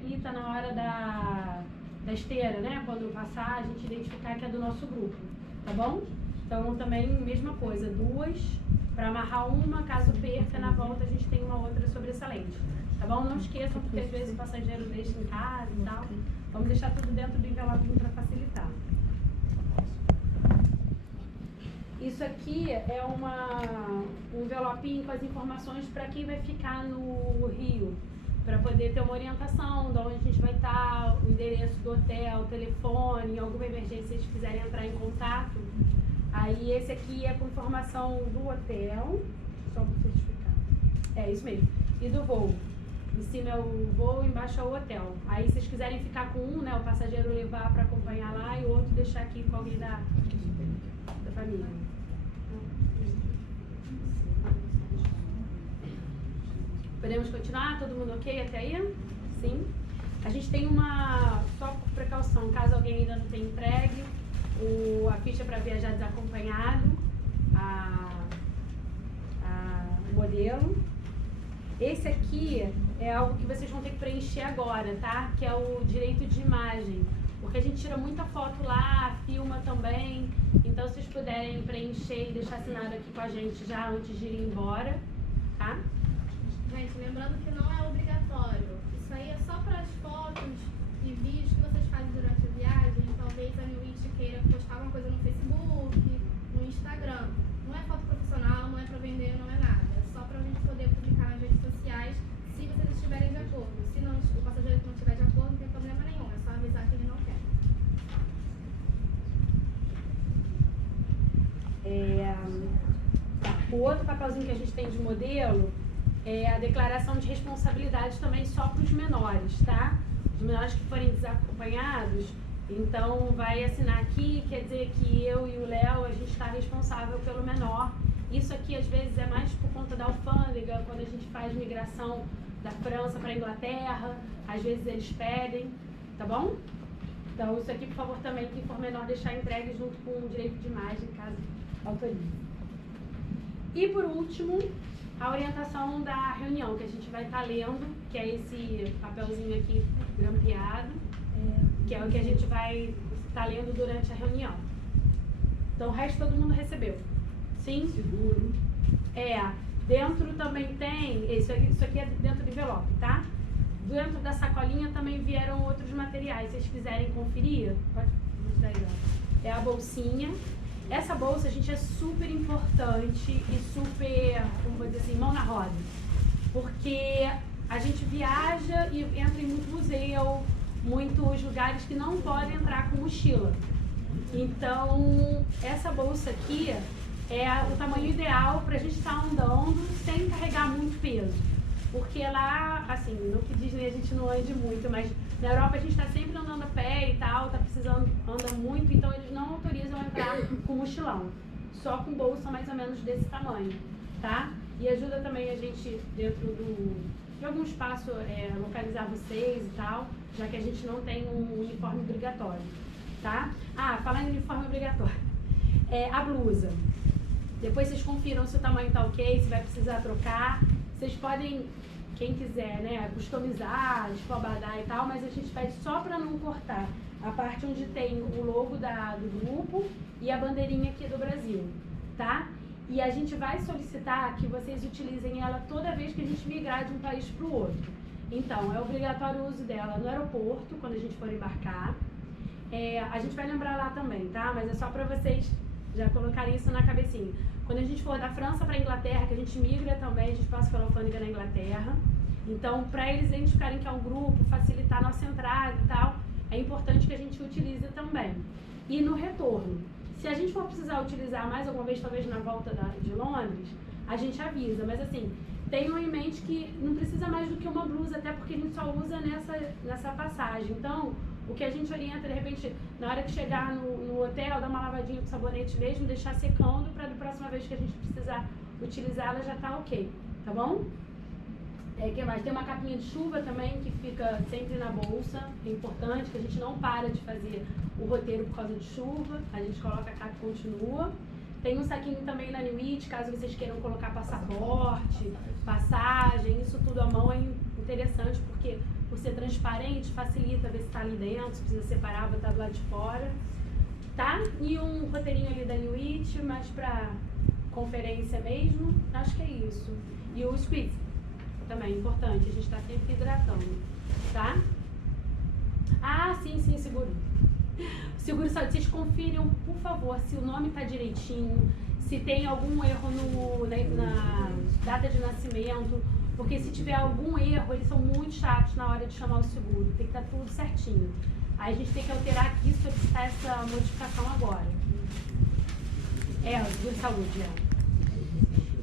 facilita na hora da esteira, né? Quando passar, a gente identificar que é do nosso grupo, tá bom? Então, também, mesma coisa, duas, para amarrar uma, caso perca, na volta a gente tem uma outra sobressalente, tá bom? Não esqueçam, porque às vezes o passageiro deixa em casa e tal. Vamos deixar tudo dentro do envelopinho para facilitar. Isso aqui é um envelopinho com as informações para quem vai ficar no Rio, para poder ter uma orientação de onde a gente vai estar, o endereço do hotel, o telefone, alguma emergência, se eles quiserem entrar em contato. Aí esse aqui é com informação do hotel, só para certificar. É isso mesmo. E do voo. Em cima é o voo, embaixo é o hotel. Aí se vocês quiserem ficar com um, né, o passageiro levar para acompanhar lá e o outro deixar aqui com alguém da família. Podemos continuar? Todo mundo ok até aí? Sim. A gente tem só por precaução, caso alguém ainda não tenha entregue, a ficha para viajar desacompanhado, o modelo. Esse aqui é algo que vocês vão ter que preencher agora, tá? Que é o direito de imagem. Porque a gente tira muita foto lá, filma também. Então, se vocês puderem preencher e deixar assinado aqui com a gente já antes de ir embora, tá? Gente, lembrando que não é obrigatório. Isso aí é só para as fotos e vídeos que vocês fazem durante a viagem. Talvez a Newit queira postar uma coisa no Facebook, no Instagram. Não é foto profissional, não é para vender, não é nada. É só para a gente poder publicar nas redes sociais, se vocês estiverem de acordo. Se não, o passageiro não estiver de acordo, não tem problema nenhum. É só avisar que ele não quer. O outro papelzinho que a gente tem de modelo é a declaração de responsabilidade também só para os menores, tá? Os menores que forem desacompanhados, então vai assinar aqui, quer dizer que eu e o Léo, a gente está responsável pelo menor. Isso aqui às vezes é mais por conta da alfândega, quando a gente faz migração da França para a Inglaterra, às vezes eles pedem, tá bom? Então isso aqui, por favor, também, quem for menor, deixar entregue junto com o direito de imagem, caso autorize. E por último, a orientação da reunião, que a gente vai estar lendo, que é esse papelzinho aqui grampeado, que é o que a gente vai estar lendo durante a reunião. Então o resto todo mundo recebeu. Sim? Seguro. Dentro também tem, isso aqui é dentro do envelope, tá? Dentro da sacolinha também vieram outros materiais. Se vocês quiserem conferir, pode mostrar aí, ó. É a bolsinha. Essa bolsa, gente, é super importante e super, como vou dizer assim, mão na roda. Porque a gente viaja e entra em muito museu, muitos lugares que não podem entrar com mochila. Então, essa bolsa aqui é o tamanho ideal para a gente estar andando sem carregar muito peso. Porque lá, assim, no que Disney a gente não ande muito, mas na Europa a gente está sempre andando a pé e tal, anda muito, então eles não autorizam entrar com mochilão. Só com bolsa mais ou menos desse tamanho, tá? E ajuda também a gente, dentro de algum espaço, localizar vocês e tal, já que a gente não tem um uniforme obrigatório, tá? Falar em uniforme obrigatório. A blusa. Depois vocês confiram se o tamanho tá ok, se vai precisar trocar. Vocês podem, quem quiser, né, customizar, escobardar e tal, mas a gente pede só para não cortar a parte onde tem o logo do grupo e a bandeirinha aqui do Brasil, tá? E a gente vai solicitar que vocês utilizem ela toda vez que a gente migrar de um país para o outro. Então, é obrigatório o uso dela no aeroporto, quando a gente for embarcar. A gente vai lembrar lá também, tá? Mas é só para vocês já colocarem isso na cabecinha. Quando a gente for da França para a Inglaterra, que a gente migra também, a gente passa pela alfândega na Inglaterra. Então, para eles identificarem que é um grupo, facilitar a nossa entrada e tal, é importante que a gente utilize também. E no retorno, se a gente for precisar utilizar mais alguma vez, talvez na volta de Londres, a gente avisa. Mas assim, tenham em mente que não precisa mais do que uma blusa, até porque a gente só usa nessa passagem. Então, o que a gente orienta, de repente, na hora que chegar no hotel, dar uma lavadinha com sabonete mesmo, deixar secando, para da próxima vez que a gente precisar utilizá-la já tá ok, tá bom? Que mais? Tem uma capinha de chuva também, que fica sempre na bolsa, é importante, que a gente não para de fazer o roteiro por causa de chuva, a gente coloca a capa e continua. Tem um saquinho também na Newit, caso vocês queiram colocar passaporte, passagem, isso tudo à mão é interessante, porque por ser transparente, facilita ver se está ali dentro, se precisa separar, botar do lado de fora, tá? E um roteirinho ali da Newit, mas para conferência mesmo, acho que é isso. E o squeeze, também importante, a gente está sempre hidratando, tá? Ah, sim, seguro. Seguro saúde, vocês confiram, por favor, se o nome está direitinho, se tem algum erro na data de nascimento, porque se tiver algum erro, eles são muito chatos na hora de chamar o seguro, tem que estar tudo certinho. Aí a gente tem que alterar aqui, solicitar essa modificação agora. O seguro saúde,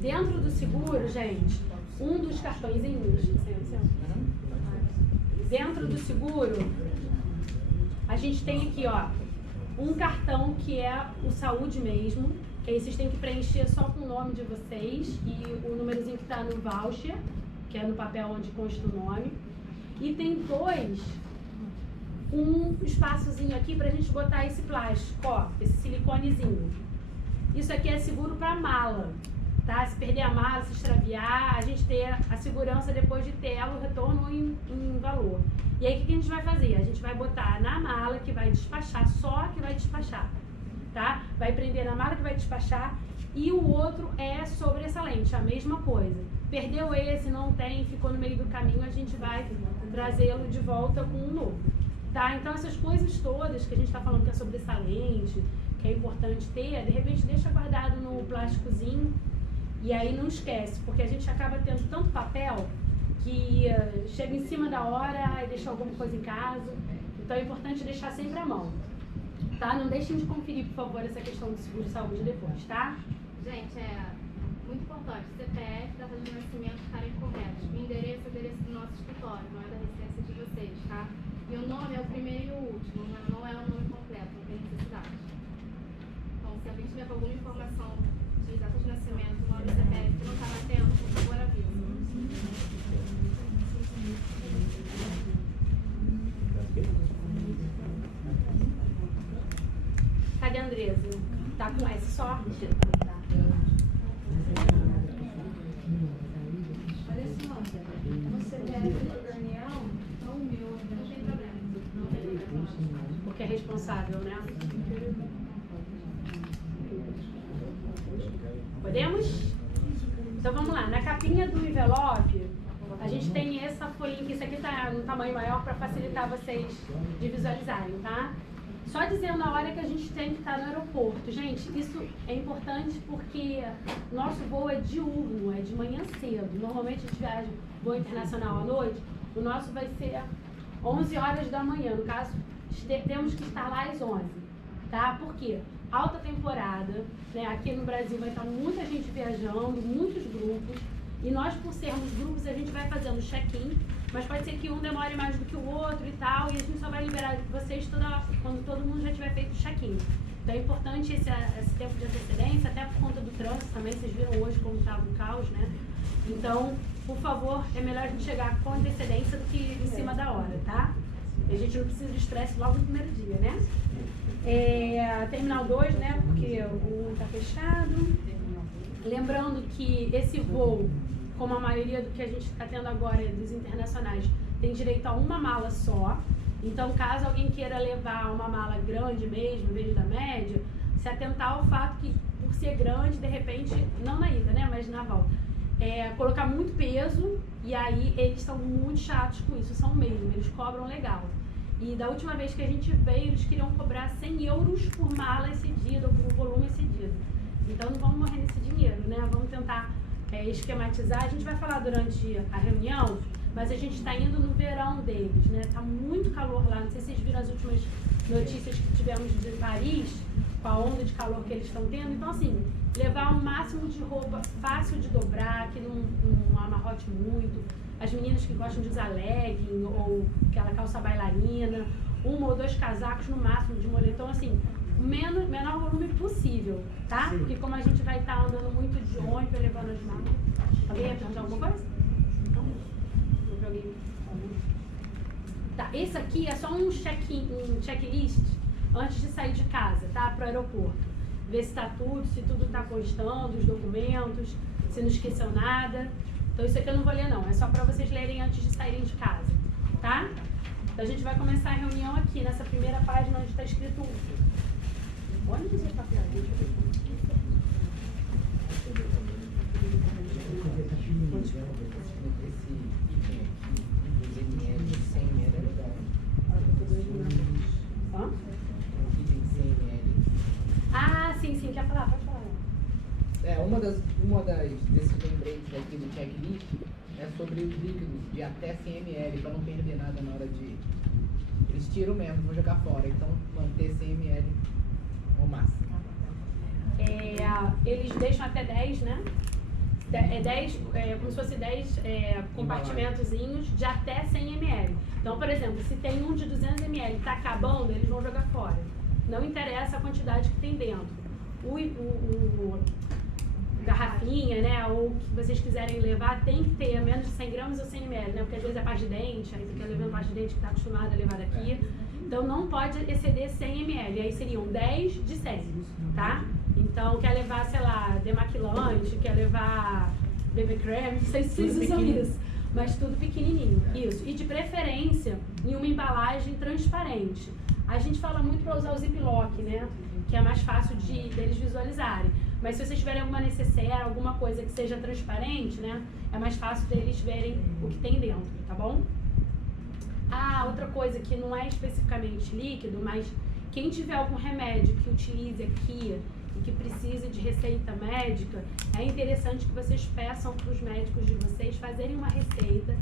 Dentro do seguro, gente, um dos cartõezinhos, dentro do seguro, a gente tem aqui, ó, um cartão que é o saúde mesmo, que aí vocês têm que preencher só com o nome de vocês e o númerozinho que está no voucher, que é no papel onde consta o nome. E tem um espaçozinho aqui pra gente botar esse plástico, ó, esse siliconezinho. Isso aqui é seguro para mala, tá? Se perder a mala, se extraviar, a gente ter a segurança depois de ter ela, o retorno em valor. E aí o que a gente vai fazer? A gente vai botar na mala que vai despachar, só que vai despachar, tá? Vai prender na mala que vai despachar e o outro é sobressalente, a mesma coisa. Perdeu esse, não tem, ficou no meio do caminho, a gente vai trazê-lo de volta com um novo, tá? Então essas coisas todas que a gente está falando que é sobressalente, que é importante ter, de repente deixa guardado no plásticozinho e aí não esquece, porque a gente acaba tendo tanto papel que chega em cima da hora e deixa alguma coisa em casa, então é importante deixar sempre à mão, tá? Não deixem de conferir, por favor, essa questão do seguro de saúde depois, tá? Gente, é muito importante, CPF, data de nascimento estarem corretos, o endereço é o endereço do nosso escritório, não é da residência de vocês, tá? E o nome é o primeiro e o último, não é o nome completo, não tem necessidade. Então, se alguém tiver alguma informação de data de nascimento, nome e CPF que não está batendo, por favor, avisa. Cadê a Andresa? Tá com S só? Olha só, você deve o Daniel, não o meu, não tem problema. Porque é responsável, né? Podemos? Então vamos lá, na capinha do envelope, a gente tem essa folhinha, que isso aqui tá no tamanho maior para facilitar vocês de visualizarem, tá? Só dizendo a hora que a gente tem que estar no aeroporto. Gente, isso é importante porque nosso voo é diurno, é de manhã cedo. Normalmente a gente viaja voo internacional à noite, o nosso vai ser 11 horas da manhã. No caso, temos que estar lá às 11, tá? Por quê? Alta temporada, né? Aqui no Brasil vai estar muita gente viajando, muitos grupos. E nós, por sermos grupos, a gente vai fazendo check-in, mas pode ser que um demore mais do que o outro e tal, e a gente só vai liberar vocês quando todo mundo já tiver feito o check-in. Então é importante esse tempo de antecedência, até por conta do trânsito também, vocês viram hoje como estava o caos, né? Então, por favor, é melhor a gente chegar com antecedência do que em cima da hora, tá? E a gente não precisa de estresse logo no primeiro dia, né? Terminal 2, né? Porque o 1 está fechado. Lembrando que esse voo, como a maioria do que a gente está tendo agora dos internacionais, tem direito a uma mala só. Então, caso alguém queira levar uma mala grande mesmo, em vez da média, se atentar ao fato que, por ser grande, de repente, não na ida, né, mas na volta, colocar muito peso, e aí eles são muito chatos com isso, são mesmo, eles cobram legal. E da última vez que a gente veio, eles queriam cobrar 100 euros por mala excedida, ou por volume excedido. Então não vamos morrer nesse dinheiro, né? Vamos tentar esquematizar. A gente vai falar durante a reunião, mas a gente está indo no verão deles, né? Tá muito calor lá. Não sei se vocês viram as últimas notícias que tivemos de Paris, com a onda de calor que eles estão tendo. Então, assim, levar o máximo de roupa fácil de dobrar, que não amarrote muito. As meninas que gostam de usar legging ou aquela calça bailarina, 1 ou 2 casacos no máximo de moletom, assim, o menor volume possível, tá? Porque como a gente vai estar andando muito de ônibus, levando as malas. Alguém ia perguntar alguma coisa? Não? Eu joguei. Tá, esse aqui é só um checklist antes de sair de casa, tá? Para o aeroporto. Ver se tá tudo, se tudo está constando, os documentos, se não esqueceu nada. Então isso aqui eu não vou ler não, é só para vocês lerem antes de saírem de casa. tá? Então a gente vai começar a reunião aqui, nessa primeira página onde está escrito útil. Onde você está? Ah, sim, quer falar? Pode falar. Uma desses lembretes aqui do checklist é sobre os líquidos de até 100 ml, para não perder nada na hora de... Eles tiram mesmo, vão jogar fora, então manter 100 ml ao máximo. Eles deixam até 10, né? 10, como se fosse 10 compartimentozinhos de até 100 ml. Então, por exemplo, se tem um de 200 ml e está acabando, eles vão jogar fora. Não interessa a quantidade que tem dentro. O garrafinha, né, ou o que vocês quiserem levar, tem que ter menos de 100 gramas ou 100 ml, né? Porque às vezes é pasta de dente, aí você quer levar pasta de dente que está acostumado a levar daqui. Então, não pode exceder 100 ml. Aí seriam 10 de 100, tá? Então, quer levar, sei lá, demaquilante, quer levar BB cream, não sei se vocês usam isso, mas tudo pequenininho, isso. E de preferência, em uma embalagem transparente. A gente fala muito para usar o ziplock, né, que é mais fácil deles visualizarem. Mas se vocês tiverem alguma necessaire, alguma coisa que seja transparente, né, é mais fácil deles verem o que tem dentro, tá bom? Outra coisa que não é especificamente líquido, mas quem tiver algum remédio que utilize aqui e que precise de receita médica, é interessante que vocês peçam para os médicos de vocês fazerem uma receita,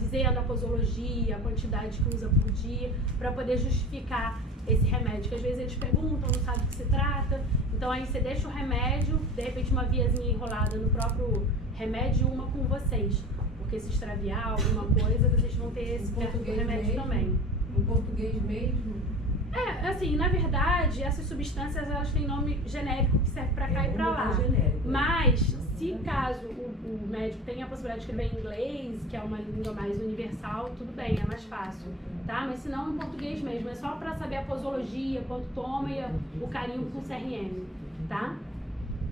dizendo a posologia, a quantidade que usa por dia, para poder justificar esse remédio, que às vezes eles perguntam, não sabem do que se trata. Então aí você deixa o remédio, de repente uma viazinha enrolada no próprio remédio e uma com vocês, porque se extraviar alguma coisa, vocês vão ter esse perto do remédio mesmo, também. Em português mesmo? Assim, na verdade, essas substâncias, elas têm nome genérico que serve para cá e para lá. Mas, se caso o médico tenha a possibilidade de escrever em inglês, que é uma língua mais universal, tudo bem, é mais fácil, tá? Mas se não, em português mesmo, é só para saber a posologia, quanto toma e o carimbo com CRM, tá?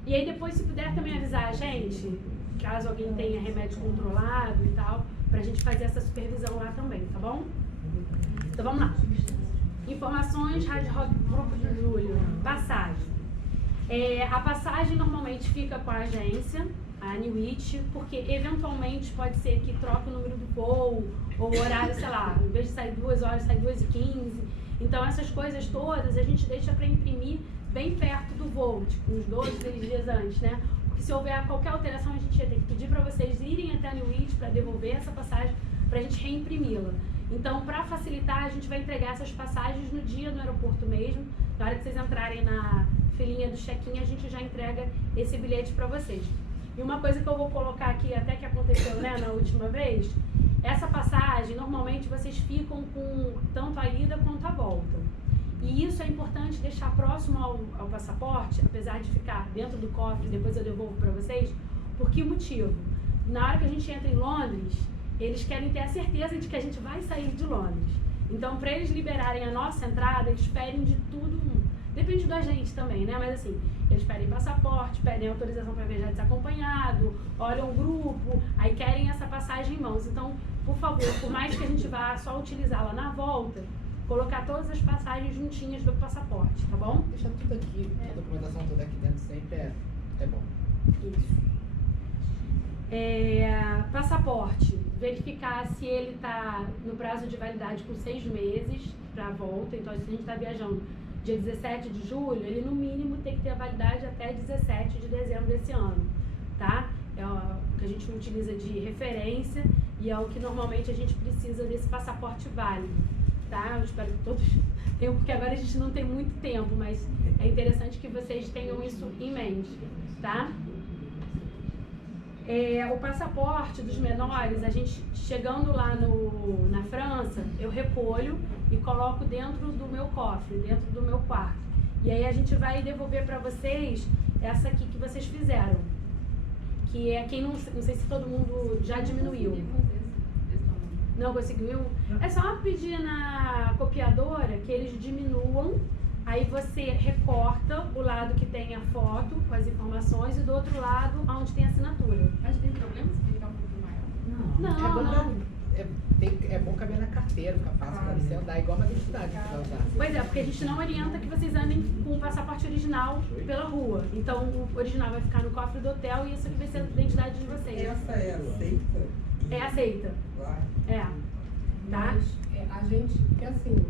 E aí depois, se puder também avisar a gente, caso alguém tenha remédio controlado e tal, pra gente fazer essa supervisão lá também, tá bom? Então vamos lá. Informações, Rádio Rock Grupo de Julho. Passagem. A passagem normalmente fica com a agência, a Newit, porque eventualmente pode ser que troque o número do voo, ou o horário, sei lá, em vez de sair 2 horas, sai 2h15. Então essas coisas todas a gente deixa para imprimir bem perto do voo, tipo uns 2, 3 dias antes, né? Porque se houver qualquer alteração, a gente ia ter que pedir para vocês irem até a Newit para devolver essa passagem, para a gente reimprimi-la. Então, para facilitar, a gente vai entregar essas passagens no dia do aeroporto mesmo. Na hora que vocês entrarem na filinha do check-in, a gente já entrega esse bilhete para vocês. E uma coisa que eu vou colocar aqui, até que aconteceu, né, na última vez, essa passagem, normalmente vocês ficam com tanto a ida quanto a volta. E isso é importante deixar próximo ao passaporte, apesar de ficar dentro do cofre, depois eu devolvo para vocês. Por que motivo? Na hora que a gente entra em Londres, eles querem ter a certeza de que a gente vai sair de Londres. Então, para eles liberarem a nossa entrada, eles pedem de tudo. Depende da gente também, né? Mas assim, eles pedem passaporte, pedem autorização para viajar desacompanhado, olham o grupo, aí querem essa passagem em mãos. Então, por favor, por mais que a gente vá só utilizá-la na volta, colocar todas as passagens juntinhas do passaporte, tá bom? Deixar tudo aqui, a documentação toda aqui dentro sempre é bom. Isso. Passaporte, verificar se ele está no prazo de validade com 6 meses para a volta. Então, se a gente está viajando dia 17 de julho, ele no mínimo tem que ter a validade até 17 de dezembro desse ano, tá? É o que a gente utiliza de referência e é o que normalmente a gente precisa desse passaporte válido, tá? Eu espero que todos tenham, porque agora a gente não tem muito tempo, mas é interessante que vocês tenham isso em mente, tá? O passaporte dos menores, a gente chegando lá na França, eu recolho e coloco dentro do meu cofre, dentro do meu quarto. E aí a gente vai devolver para vocês essa aqui que vocês fizeram, que é quem não sei se todo mundo já diminuiu. Não conseguiu? É só pedir na copiadora que eles diminuam. Aí você recorta o lado que tem a foto com as informações e do outro lado onde tem a assinatura. Mas tem problema se ficar um pouco maior? Não. é bom caber na carteira, fica fácil pra você andar, igual uma identidade que você vai usar. Pois é, porque a gente não orienta que vocês andem com o passaporte original pela rua. Então o original vai ficar no cofre do hotel e isso aqui vai ser a identidade de vocês. Essa é aceita? É aceita. Lá. É. Tá? Mas a gente, porque assim,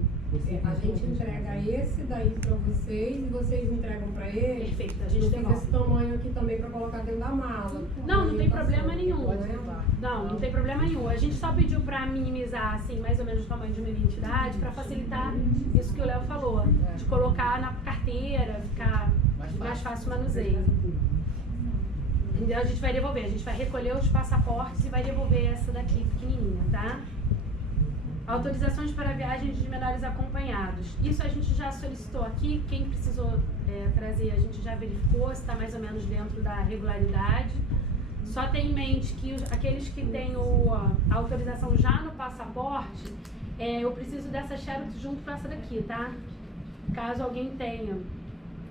a gente entrega esse daí pra vocês e vocês entregam pra ele. Perfeito, a gente Eu fiz devolve. esse tamanho aqui também pra colocar dentro da mala. Não tem problema nenhum. Pode levar. Não tem problema nenhum. A gente só pediu pra minimizar, assim, mais ou menos o tamanho de uma identidade, pra facilitar isso que o Léo falou, de colocar na carteira, ficar mais fácil o manuseio. Então a gente vai devolver, a gente vai recolher os passaportes e vai devolver essa daqui pequenininha, tá? Autorizações para viagens de menores acompanhados. Isso a gente já solicitou aqui, quem precisou trazer a gente já verificou se está mais ou menos dentro da regularidade. Só tenha em mente que aqueles que têm a autorização já no passaporte, eu preciso dessa xerox junto com essa daqui, tá? Caso alguém tenha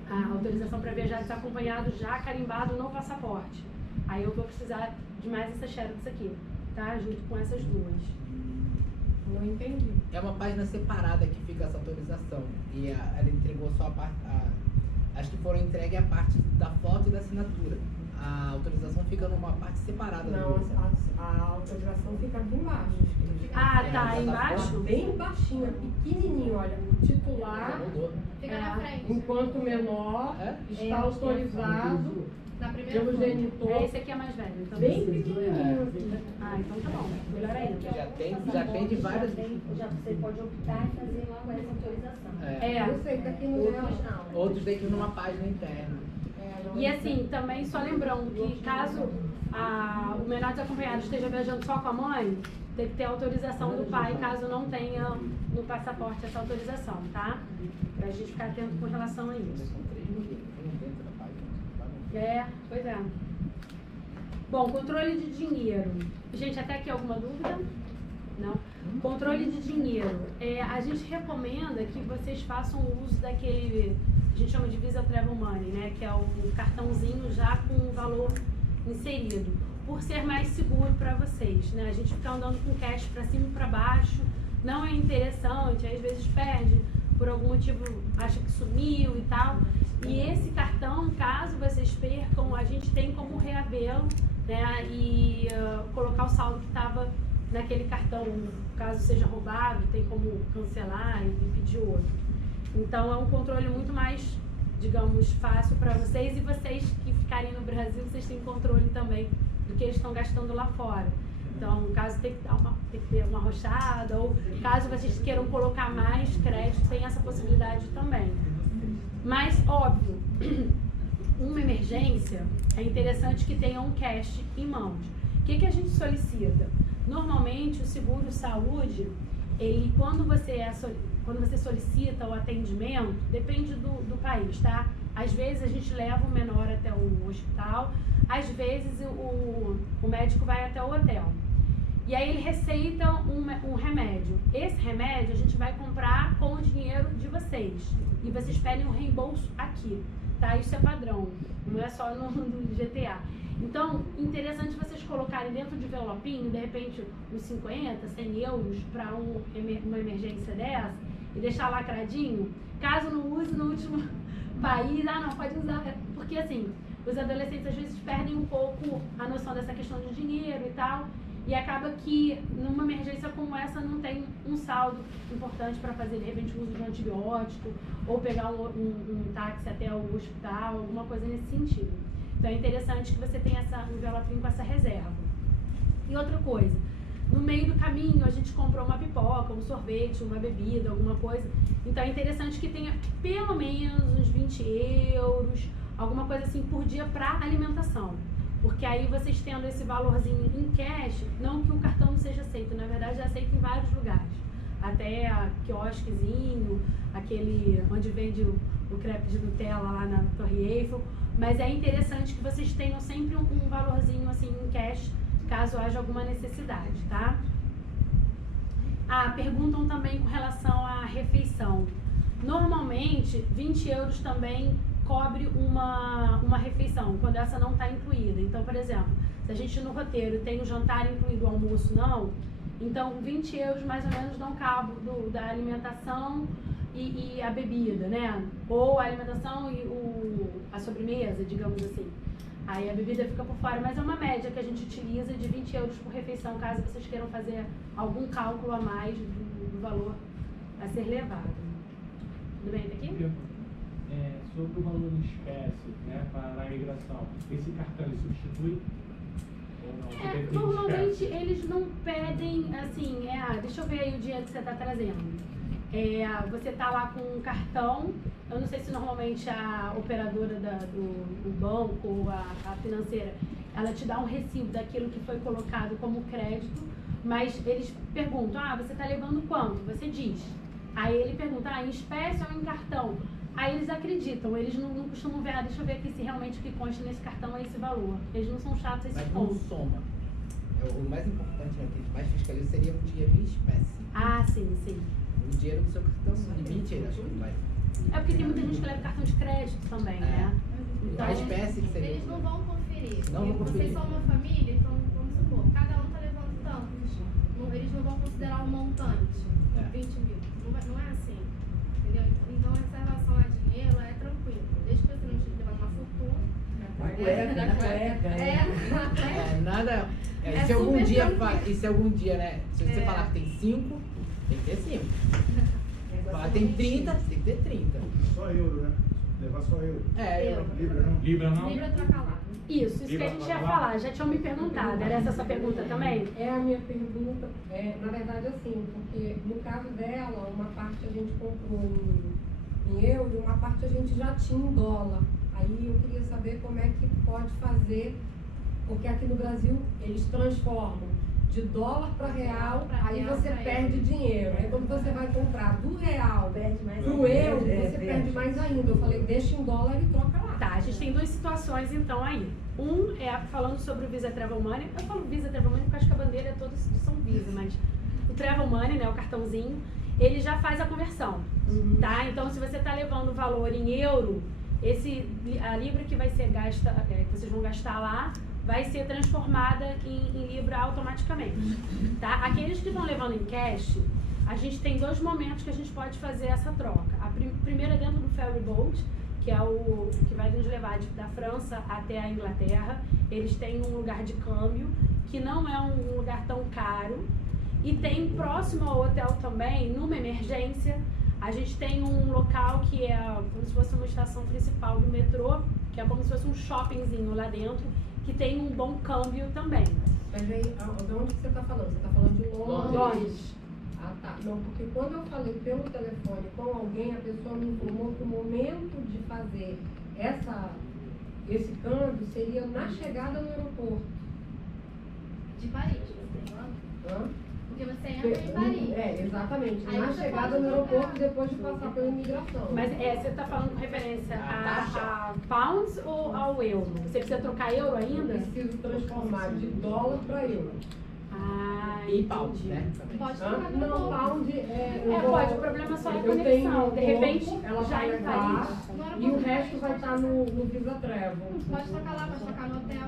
a autorização para viajar desacompanhado já carimbado no passaporte. Aí eu vou precisar de mais essa xerox aqui, tá? Junto com essas duas. Não entendi. É uma página separada que fica essa autorização. E ela entregou só a parte. Acho que foram entregue a parte da foto e da assinatura. A autorização fica numa parte separada. Não, a autorização fica aqui embaixo. Ah, tá, tá embaixo? Bem baixinha, pequenininho, olha. O titular, Fica na frente. enquanto menor, está autorizado Na primeira pelo foto. genitor. Esse aqui é mais velho, então. Bem pequenininho aqui. Ah, então tá bom. Melhor ainda. Já tem de várias. Você pode optar e fazer lá com essa autorização. Eu sei que aqui no dela. Outros tem que ir numa página interna. E assim, também só lembrando que caso o menor desacompanhado esteja viajando só com a mãe, tem que ter autorização do pai, caso não tenha no passaporte essa autorização, tá? Pra gente ficar atento com relação a isso. São 3 modelos, um dentro da página. Pois é. Bom, controle de dinheiro. Gente, até aqui alguma dúvida? Não? Controle de dinheiro. A gente recomenda que vocês façam uso daquele, a gente chama de Visa Travel Money, né? Que é o cartãozinho já com o valor inserido, por ser mais seguro para vocês, né? A gente ficar andando com cash para cima e para baixo não é interessante, às vezes perde, por algum motivo acha que sumiu e tal. E esse cartão, caso vocês percam, a gente tem como reavê-lo, né? E colocar o saldo que estava naquele cartão, caso seja roubado, tem como cancelar e pedir outro. Então é um controle muito mais, digamos, fácil para vocês, e vocês que ficarem no Brasil, vocês têm controle também do que eles estão gastando lá fora. Então, caso tem que ter uma arrochada, ou caso vocês queiram colocar mais crédito, tem essa possibilidade também. Mas, óbvio, uma emergência, é interessante que tenha um cash em mãos. O que a gente solicita? Normalmente, o seguro-saúde, ele, quando você solicita o atendimento, depende do país, tá? Às vezes a gente leva o menor até o hospital, às vezes o médico vai até o hotel. E aí ele receita um remédio. Esse remédio a gente vai comprar com o dinheiro de vocês. E vocês pedem um reembolso aqui, tá? Isso é padrão, não é só no GTA. Então, interessante vocês colocarem dentro de envelopinho, de repente, uns 50, 100 euros para uma emergência dessa e deixar lacradinho. Caso não use no último país, não, pode usar. Porque assim, os adolescentes às vezes perdem um pouco a noção dessa questão de dinheiro e tal. E acaba que numa emergência como essa não tem um saldo importante para fazer, de repente, o uso de um antibiótico ou pegar um táxi até o hospital, alguma coisa nesse sentido. Então é interessante que você tenha um envelopinho com essa reserva. E outra coisa, no meio do caminho a gente comprou uma pipoca, um sorvete, uma bebida, alguma coisa. Então é interessante que tenha pelo menos uns 20 euros, alguma coisa assim por dia para alimentação. Porque aí vocês tendo esse valorzinho em cash, não que o cartão não seja aceito, na verdade é aceito em vários lugares. Até a quiosquezinho, aquele onde vende o crepe de Nutella lá na Torre Eiffel. Mas é interessante que vocês tenham sempre um valorzinho assim em cash, caso haja alguma necessidade, tá? Perguntam também com relação à refeição. Normalmente, 20 euros também cobre uma refeição, quando essa não está incluída. Então, por exemplo, se a gente no roteiro tem o jantar incluído, o almoço não, Então, 20 euros mais ou menos dão cabo da alimentação e a bebida, né? Ou a alimentação e a sobremesa, digamos assim. Aí a bebida fica por fora, mas é uma média que a gente utiliza de 20 euros por refeição, caso vocês queiram fazer algum cálculo a mais do valor a ser levado. Tudo bem daqui? Sobre o valor em espécie, né, para a imigração, esse cartão ele substitui? Ou não? Você tem que ter Normalmente espécie? eles não pedem assim, deixa eu ver aí o dinheiro que você está trazendo. Você está lá com um cartão, eu não sei se normalmente a operadora do banco ou a financeira, ela te dá um recibo daquilo que foi colocado como crédito, mas eles perguntam, você está levando quanto? Você diz. Aí ele pergunta, em espécie ou em cartão? Aí eles acreditam, eles não costumam ver, deixa eu ver aqui se realmente o que consta nesse cartão é esse valor. Eles não são chatos a esse Mas não ponto. soma. O mais importante, né, que mais fiscaliza seria o dinheiro em espécie. Sim. O dinheiro do seu cartão limite, acho que vai. É porque tem muita gente que leva cartão de crédito também, né? Então, A espécie que seria. Eles não vão conferir. Não vão Vocês conferir. são uma família, então vamos supor, cada um está levando tanto. Eles não vão considerar o montante, 20 mil. Não é assim. Entendeu? Então essa relação a dinheiro é tranquila. Desde que você não esteja levando uma fortuna. Nada. É Se algum super dia, tranquilo. se algum dia, né? Se você falar que tem 5, tem que ter 5. Falar que tem 30, tem que ter 30. Só euro, né? Levar só euro. Euro. Libra não. Libra não? Libra troca lá. isso que a gente ia falar, já tinham me perguntado. Era essa a sua pergunta também? É a minha pergunta, na verdade assim, porque no caso dela, uma parte a gente comprou em euro e uma parte a gente já tinha em dólar. Aí eu queria saber como é que pode fazer, porque aqui no Brasil eles transformam de dólar para real, aí você perde dinheiro. Aí quando você vai comprar do real pro euro, você perde mais ainda. Eu falei, deixa em dólar e troca lá. Tá, a gente tem duas situações então aí. Um é falando sobre o Visa Travel Money. Eu falo Visa Travel Money porque acho que a bandeira é toda de São Visa, mas o Travel Money, né, o cartãozinho, ele já faz a conversão, tá? Então se você está levando o valor em euro, a libra que vai ser gasta, que vocês vão gastar lá, vai ser transformada em libra automaticamente, tá? Aqueles que estão levando em cash, a gente tem dois momentos que a gente pode fazer essa troca. A primeira é dentro do ferry boat, que é o que vai nos levar da França até a Inglaterra. Eles têm um lugar de câmbio, que não é um lugar tão caro. E tem próximo ao hotel também, numa emergência, a gente tem um local que é como se fosse uma estação principal do metrô, que é como se fosse um shoppingzinho lá dentro, que tem um bom câmbio também. Mas aí, de onde que você está falando? Você está falando de Londres? Londres. Ah, tá. Não, porque quando eu falei pelo telefone com alguém, a pessoa me informou que o momento de fazer esse câmbio seria na chegada no aeroporto. De Paris, você está falando? Hã? Porque você entra em Paris. Exatamente. Aí Na você chegada pode no trocar. aeroporto, depois de passar pela imigração. Mas você está falando com referência taxa. a pounds ou ao euro? Você precisa trocar euro Eu ainda? preciso transformar de dólar para euro. E pound, né? Também. Pode Hã? trocar no Não, ponto. pound Pode, o problema só é a eu conexão. tenho De repente, ponto, ela já vai em levar, Paris. e o resto vai estar no Visa Travel. Pode trocar lá, pode trocar no hotel.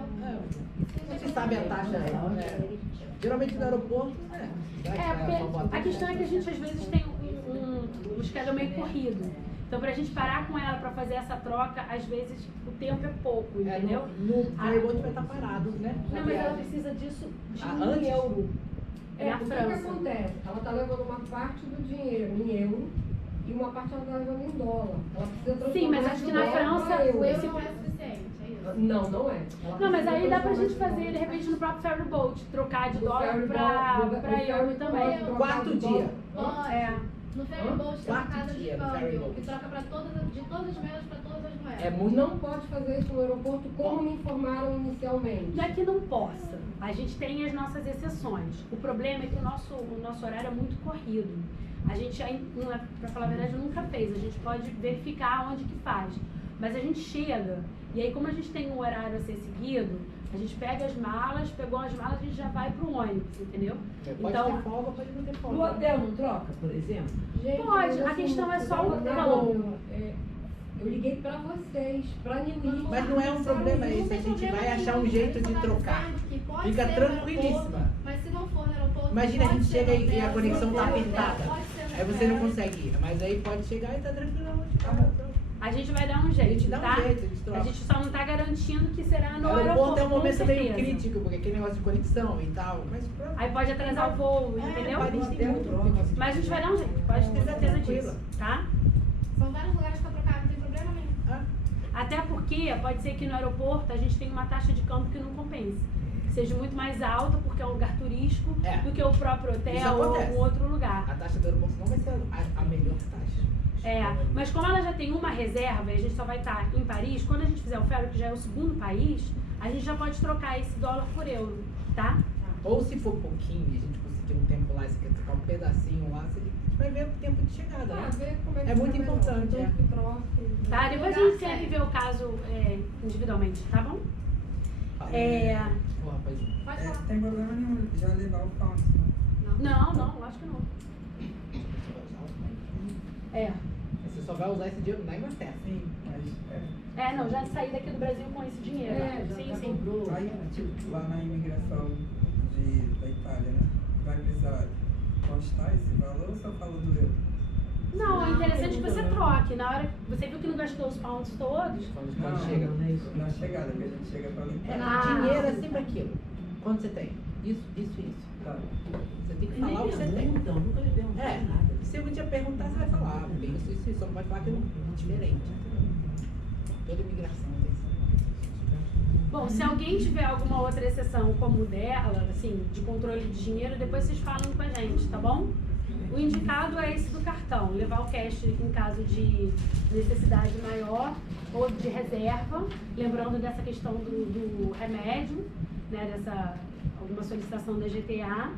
Você sabe a taxa, né? Geralmente no aeroporto, né? Porque a questão é que a gente às vezes tem um schedule meio corrido. Então, pra gente parar com ela pra fazer essa troca, às vezes o tempo é pouco, entendeu? No ferryboat vai estar parado, né? Não, mas ela precisa disso de antes? euro. É na O que França. acontece? Ela está levando uma parte do dinheiro em euro e uma parte ela está levando em dólar. Ela precisa transformar Sim, mas acho de que na dólar França pra euro. O euro não é suficiente, é isso? Não é. Ela Não, mas precisa aí dá pra transformar gente de fazer, dólar. de repente, no próprio ferry boat, trocar de Do dólar ferry pra boat, do euro ferry também. boat, Quarto de dia. dólar. É. No ferry boat tem uma Quarto casa de dia no ferry câmbio boat. que troca pra de todas as moedas para todas as moedas. É muito. Não pode fazer isso no aeroporto como me informaram inicialmente. Não é que não possa. A gente tem as nossas exceções. O problema é que o nosso horário é muito corrido. A gente, pra falar a verdade, nunca fez. A gente pode verificar onde que faz. Mas a gente chega, e aí como a gente tem um horário a ser seguido, a gente pega as malas, pegou as malas, a gente já vai pro ônibus, entendeu? Pode Então, ter folga, pode não ter folga. No hotel não troca, por exemplo? Gente, Pode, mas a assim, questão é só o tá valor. bom, eu liguei pra vocês, pra Newly. Mas não é um problema esse, a gente vai achar um jeito de trocar. Fica tranquilíssima. Mas se não for no aeroporto, Imagina, a pode gente ser chega no e a hotel, conexão se tá for no apertada. hotel, pode ser no Aí você não hotel. consegue ir. Mas aí pode chegar e tá tranquilão. A gente vai dar um A jeito, gente dá tá? um jeito, a gente troca. A gente só não tá garantindo que será no O aeroporto, aeroporto é um com momento meio certeza. crítico, porque aquele negócio de conexão e tal. Mas pronto. Aí pode atrasar o voo, entendeu? Paris tem muito negócio. Mas a gente vai dar um jeito, pode ter certeza Tranquilo. disso, tá? São vários lugares pra trocar, não tem problema nenhum. Ah, Até porque pode ser que no aeroporto a gente tenha uma taxa de câmbio que não compense. Seja muito mais alta, porque é um lugar turístico, É. do que o próprio Isso hotel ou acontece. algum outro lugar. a taxa do aeroporto não vai ser a melhor taxa. É, mas como ela já tem uma reserva e a gente só vai estar em Paris, quando a gente fizer o ferro, que já é o segundo país, a gente já pode trocar esse dólar por euro, tá? Ou se for pouquinho e a gente conseguir um tempo lá, você quer trocar um pedacinho lá, você vai ver o tempo de chegada, Ah, né? ver como é que É muito fica melhor, importante, tanto é. que troque. Tá? Depois a gente sempre vê o caso individualmente, tá bom? Ô, rapazinho. Pode É, falar. tem problema nenhum já levar o pound, Não, acho que não. É. Você só vai usar esse dinheiro na Inglaterra. Sim, mas Não, já saí daqui do Brasil com esse dinheiro. Sim. aí, tipo, lá na imigração da Itália, né? Vai precisar constar esse valor ou só fala do euro? Não, é interessante que você troque. Na hora você viu que não gastou os pounds todos? Quando chega. Na chegada, que a gente chega pra limpar. Dinheiro é sempre aquilo. Quanto você tem? Isso. Tá. Você tem que falar o que você tem. Então, nunca lhe perguntaram É, nada. se eu um dia perguntar, você vai falar, bem isso, só não vai falar que é diferente. Toda imigração tem isso. Bom, se alguém tiver alguma outra exceção como o dela, assim, de controle de dinheiro, depois vocês falam com a gente, tá bom? O indicado é esse do cartão, levar o cash em caso de necessidade maior ou de reserva, lembrando dessa questão do remédio, né, dessa alguma solicitação da GTA,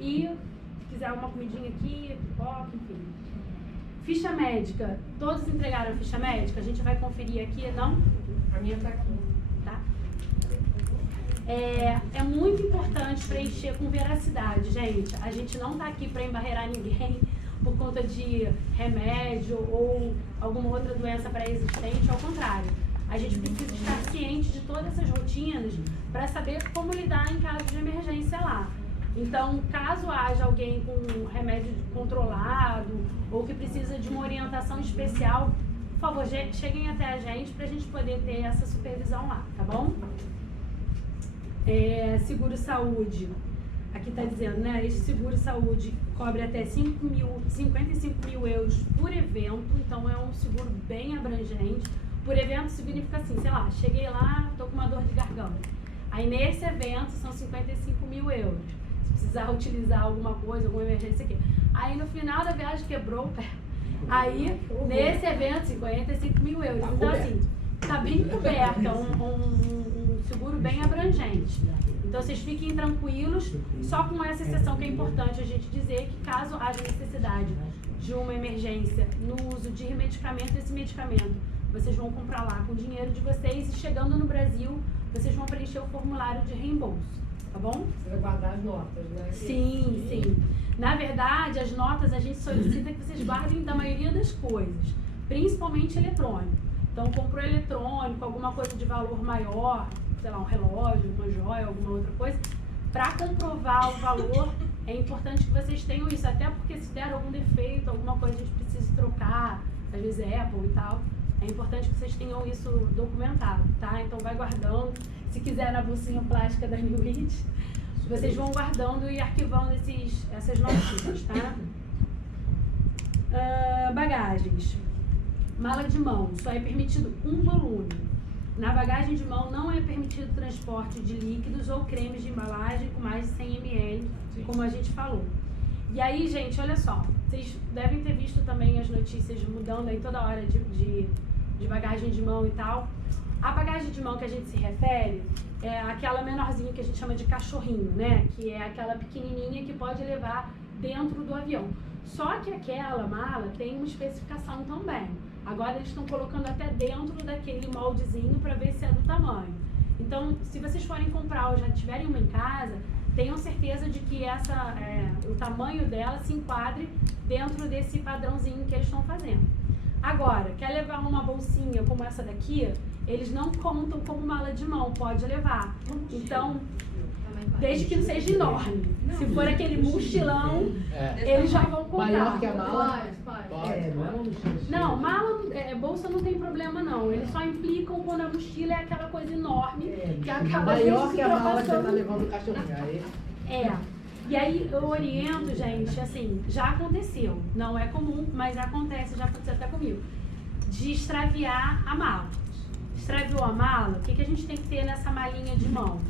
e se quiser uma comidinha aqui, pipoca, enfim. Ficha médica, todos entregaram a ficha médica? A gente vai conferir aqui, não? A minha tá aqui. Tá? É muito importante preencher com veracidade, gente. A gente não tá aqui para embarrear ninguém por conta de remédio ou alguma outra doença pré-existente, ao contrário. A gente precisa estar ciente de todas essas rotinas para saber como lidar em caso de emergência lá. Então, caso haja alguém com remédio controlado ou que precisa de uma orientação especial, por favor, cheguem até a gente para a gente poder ter essa supervisão lá, tá bom? Seguro saúde. Aqui está dizendo, né? Este seguro saúde cobre até 55 mil euros por evento, então é um seguro bem abrangente. Por evento significa assim, sei lá, cheguei lá, tô com uma dor de garganta. Aí nesse evento são 55 mil euros. Se precisar utilizar alguma coisa, alguma emergência aqui. Aí no final da viagem quebrou o pé. Aí nesse evento 55 mil euros. Então assim, tá bem coberto, é um seguro bem abrangente. Então vocês fiquem tranquilos, só com essa exceção que é importante a gente dizer que caso haja necessidade de uma emergência no uso de medicamento, esse medicamento vocês vão comprar lá com o dinheiro de vocês e chegando no Brasil, vocês vão preencher o formulário de reembolso, tá bom? Você vai guardar as notas, né? Sim. Na verdade, as notas a gente solicita que vocês guardem da maioria das coisas, principalmente eletrônico. Então, comprou eletrônico, alguma coisa de valor maior, sei lá, um relógio, uma joia, alguma outra coisa, para comprovar o valor, é importante que vocês tenham isso, até porque se der algum defeito, alguma coisa a gente precisa trocar, às vezes é Apple e tal, é importante que vocês tenham isso documentado, tá? Então vai guardando, se quiser na bolsinha plástica da New It, vocês vão guardando e arquivando essas notinhas, tá? Bagagens. Mala de mão, só é permitido um volume. Na bagagem de mão não é permitido transporte de líquidos ou cremes de embalagem com mais de 100 ml, como a gente falou. E aí, gente, olha só, vocês devem ter visto também as notícias mudando aí toda hora de bagagem de mão e tal. A bagagem de mão que a gente se refere é aquela menorzinha que a gente chama de cachorrinho, né? Que é aquela pequenininha que pode levar dentro do avião. Só que aquela mala tem uma especificação também. Agora eles estão colocando até dentro daquele moldezinho para ver se é do tamanho. Então, se vocês forem comprar ou já tiverem uma em casa, tenham certeza de que o tamanho dela se enquadre dentro desse padrãozinho que eles estão fazendo. Agora, quer levar uma bolsinha como essa daqui, eles não contam como mala de mão, pode levar. Então, desde que não seja enorme. Se for aquele mochilão, eles já vão comprar. Maior que a mala? Pode. Não é uma mochila. Não, bolsa não tem problema não. Eles só implicam quando a mochila é aquela coisa enorme que acaba Maior que a mala que você tá ultrapassando. levando o cachorrinho. Aí, E aí eu oriento, gente, assim, já aconteceu. Não é comum, mas acontece, já aconteceu até comigo. De extraviar a mala. Extraviou a mala, o que a gente tem que ter nessa malinha de mão?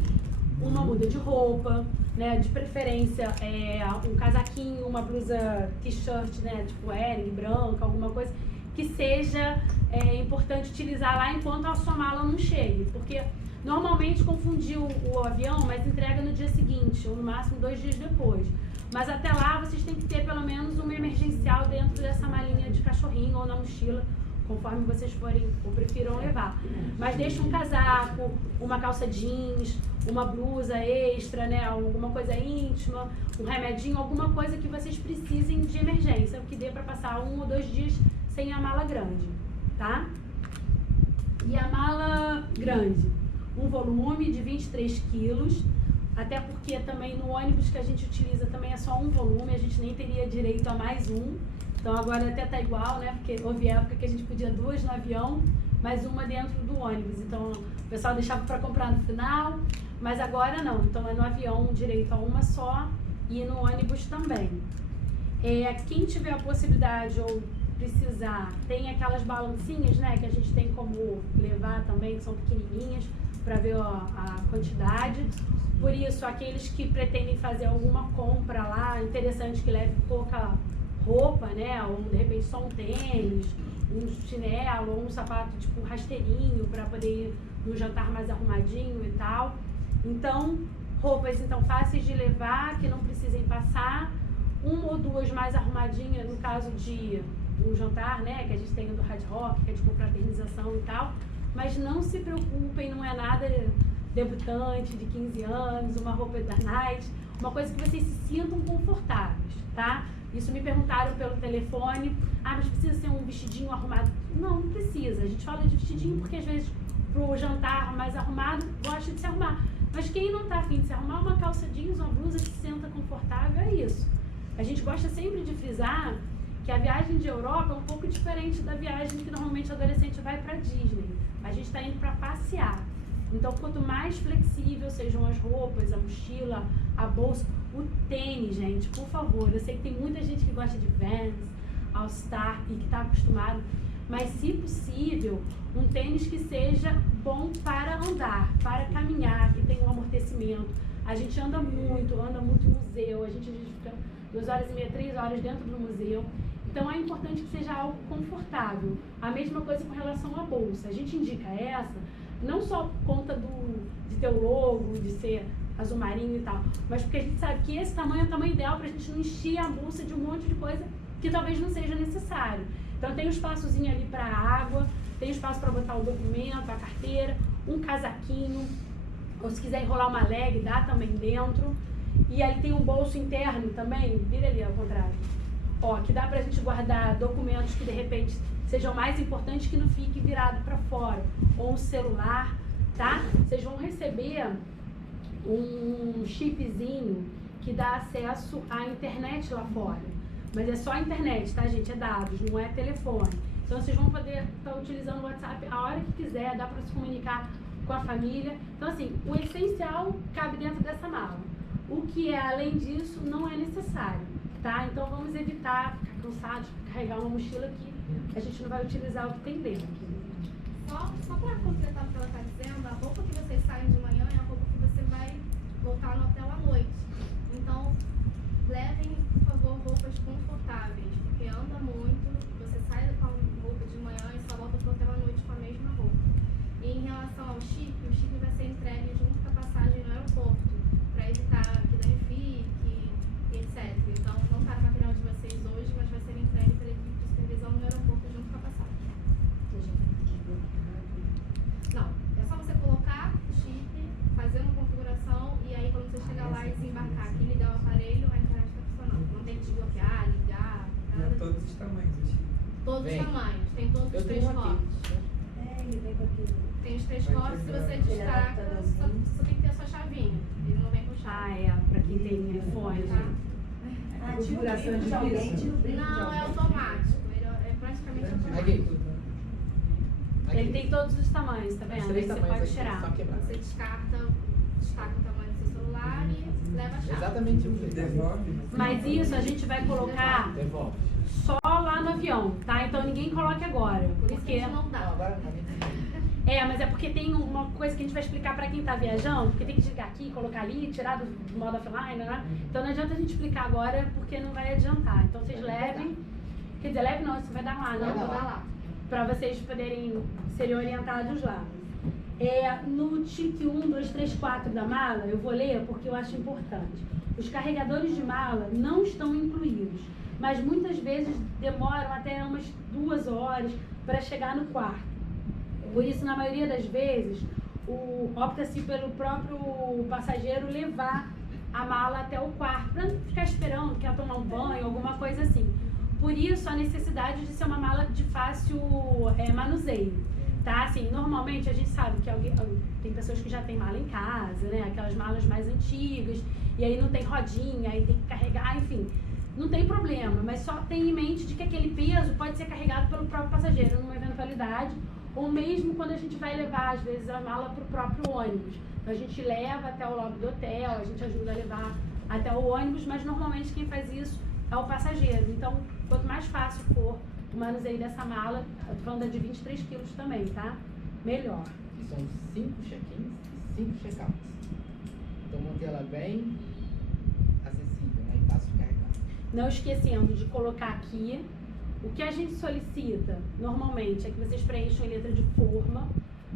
Uma muda de roupa, né? De preferência um casaquinho, uma blusa t-shirt, né? Tipo Hering, branca, alguma coisa que seja importante utilizar lá enquanto a sua mala não chegue. Porque normalmente confundiu o avião, mas entrega no dia seguinte, ou no máximo 2 dias depois. Mas até lá vocês têm que ter pelo menos uma emergencial dentro dessa malinha de cachorrinho ou na mochila, conforme vocês forem ou prefiram levar. Mas deixa um casaco, uma calça jeans, uma blusa extra, né? Alguma coisa íntima, um remedinho, alguma coisa que vocês precisem de emergência, que dê para passar 1 ou 2 dias sem a mala grande, tá? E a mala grande, um volume de 23 quilos, até porque também no ônibus que a gente utiliza também é só um volume, a gente nem teria direito a mais um. Então agora até tá igual, né? Porque houve época que a gente podia 2 no avião, mais uma dentro do ônibus. Então o pessoal deixava para comprar no final, mas agora não. Então é no avião direito a uma só e no ônibus também. Quem tiver a possibilidade ou precisar, tem aquelas balancinhas, né? Que a gente tem como levar também, que são pequenininhas, para ver a quantidade. Por isso, aqueles que pretendem fazer alguma compra lá, interessante que leve pouca roupa, né? Ou de repente só um tênis, um chinelo ou um sapato tipo rasteirinho para poder ir no jantar mais arrumadinho e tal. Então, roupas então fáceis de levar, que não precisem passar, 1 ou 2 mais arrumadinhas no caso de um jantar, né? Que a gente tem do Hard Rock, que é de confraternização e tal. Mas não se preocupem, não é nada debutante de 15 anos, uma roupa da night, uma coisa que vocês se sintam confortáveis, tá? Isso me perguntaram pelo telefone, mas precisa ser um vestidinho arrumado? Não, não precisa. A gente fala de vestidinho porque às vezes pro jantar mais arrumado gosta de se arrumar. Mas quem não tá afim de se arrumar, uma calça jeans, uma blusa que se senta confortável, é isso. A gente gosta sempre de frisar que a viagem de Europa é um pouco diferente da viagem que normalmente o adolescente vai para Disney. A gente está indo para passear. Então, quanto mais flexível sejam as roupas, a mochila, a bolsa, o tênis, gente, por favor. Eu sei que tem muita gente que gosta de Vans, All Star e que está acostumado, mas se possível, um tênis que seja bom para andar, para caminhar, que tenha um amortecimento. A gente anda muito em museu, a gente fica 2 horas e meia, 3 horas dentro do museu. Então é importante que seja algo confortável. A mesma coisa com relação à bolsa. A gente indica essa, não só por conta de ter o logo, de ser azul marinho e tal, mas porque a gente sabe que esse tamanho é o tamanho ideal para a gente não encher a bolsa de um monte de coisa que talvez não seja necessário. Então tem um espaçozinho ali para água, tem espaço para botar o documento, a carteira, um casaquinho, ou se quiser enrolar uma leg, dá também dentro. E aí tem um bolso interno também, vira ali ao contrário, que dá pra gente guardar documentos que de repente sejam mais importantes, que não fique virado para fora, ou um celular, tá? Vocês vão receber um chipzinho que dá acesso à internet lá fora, mas é só a internet, tá, gente? É dados, não é telefone. Então vocês vão poder estar utilizando o WhatsApp a hora que quiser, dá para se comunicar com a família. Então assim, o essencial cabe dentro dessa mala. O que é além disso não é necessário, tá? Então vamos evitar ficar cansados, carregar uma mochila que a gente não vai utilizar o que tem dentro. Só para completar o que ela está dizendo, a roupa que vocês saem de manhã é a roupa que você vai voltar no hotel à noite. Então, levem, por favor, roupas confortáveis, porque anda muito, você sai com a roupa de manhã e só volta para o hotel à noite com a mesma roupa. E em relação ao chip, o chip vai ser entregue junto com a passagem no aeroporto, para evitar que danifique e etc. Então, não está no material de vocês hoje, mas vai ser entregue pela equipe de supervisão no aeroporto junto com a passagem. Não, é só você colocar o chip, fazer uma configuração e aí quando você chegar lá e desembarcar aqui, ligar o aparelho, a internet está funcionando. Não tem que desbloquear, ligar, nada. De todos os tamanhos o chip. Todos os tamanhos, tem todos os 3 cortes. Ele vem com aquilo. Tem os 3 Vai cortes, se quebrar. você destaca, só tem que ter a sua chavinha. Ele não vem com chave. quem tem iPhone. Tá? Configuração de vídeo. Não, é automático. Ele é praticamente automático. Ele tem todos os tamanhos, tá Os vendo? Aí três você tamanhos pode aqui, tirar. só quebrar. Você destaca o tamanho do seu celular e leva a chave. Exatamente o Devolve. Mas isso a gente vai colocar Devolve. só lá no avião, tá? Então ninguém coloque agora. Por isso que Porque... a gente não dá. Agora Mas é porque tem uma coisa que a gente vai explicar pra quem tá viajando, porque tem que desligar aqui, colocar ali, tirar do modo offline, né? Então não adianta a gente explicar agora porque não vai adiantar. Então vocês levem, quer dizer, leve não, você vai dar lá, Não, não? vai lá. Pra vocês poderem serem orientados lá. No tique 1, 2, 3, 4 da mala, eu vou ler porque eu acho importante. Os carregadores de mala não estão incluídos, mas muitas vezes demoram até umas 2 horas para chegar no quarto. Por isso, na maioria das vezes, opta-se pelo próprio passageiro levar a mala até o quarto, para não ficar esperando, quer tomar um banho, alguma coisa assim. Por isso, a necessidade de ser uma mala de fácil manuseio, tá? Assim, normalmente, a gente sabe que tem pessoas que já têm mala em casa, né? Aquelas malas mais antigas, e aí não tem rodinha, aí tem que carregar, enfim. Não tem problema, mas só tenha em mente de que aquele peso pode ser carregado pelo próprio passageiro numa eventualidade, ou mesmo quando a gente vai levar, às vezes, a mala para o próprio ônibus. Então, a gente leva até o lobby do hotel, a gente ajuda a levar até o ônibus, mas normalmente quem faz isso é o passageiro. Então, quanto mais fácil for o manuseio dessa mala, eu tô falando de 23 quilos também, tá? Melhor. E são 5 check-ins e 5 check-outs. Então mantê-la bem acessível, né? E fácil de carregar. Não esquecendo de colocar aqui, o que a gente solicita normalmente é que vocês preencham em letra de forma,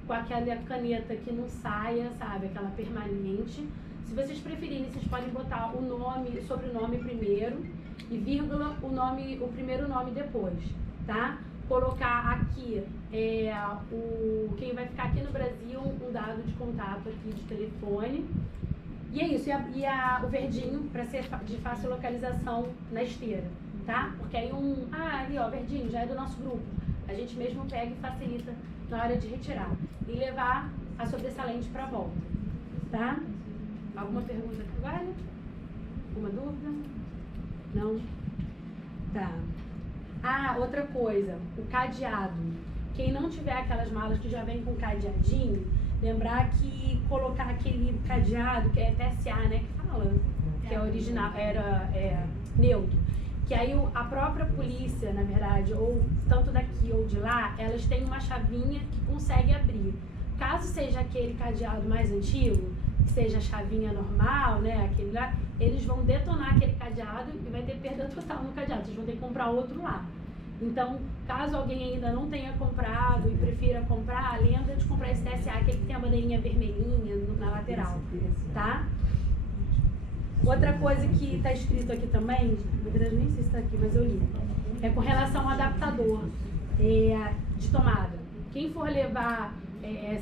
com aquela caneta que não saia, sabe? Aquela permanente. Se vocês preferirem, vocês podem botar o nome, sobrenome primeiro e vírgula, o primeiro nome depois, tá? Colocar aqui quem vai ficar aqui no Brasil, um dado de contato aqui de telefone. E é isso, o verdinho para ser de fácil localização na esteira, tá? Porque aí ali ó, verdinho, já é do nosso grupo. A gente mesmo pega e facilita na hora de retirar. E levar a sobressalente para volta, tá? Alguma pergunta aqui agora? Alguma dúvida? Não? Tá. Outra coisa, o cadeado. Quem não tiver aquelas malas que já vem com cadeadinho, lembrar que colocar aquele cadeado, que é TSA, né, que fala, que é original, neutro. Que aí a própria polícia, na verdade, ou tanto daqui ou de lá, elas têm uma chavinha que consegue abrir. Caso seja aquele cadeado mais antigo, que seja a chavinha normal, né, aquele lá, eles vão detonar aquele cadeado e vai ter perda total no cadeado. Vocês vão ter que comprar outro lá. Então, caso alguém ainda não tenha comprado e prefira comprar, lembra de comprar esse TSA, aquele que tem a bandeirinha vermelhinha na lateral, tá? Outra coisa que está escrito aqui também, na verdade nem sei se está aqui, mas eu li, é com relação ao adaptador de tomada. Quem for levar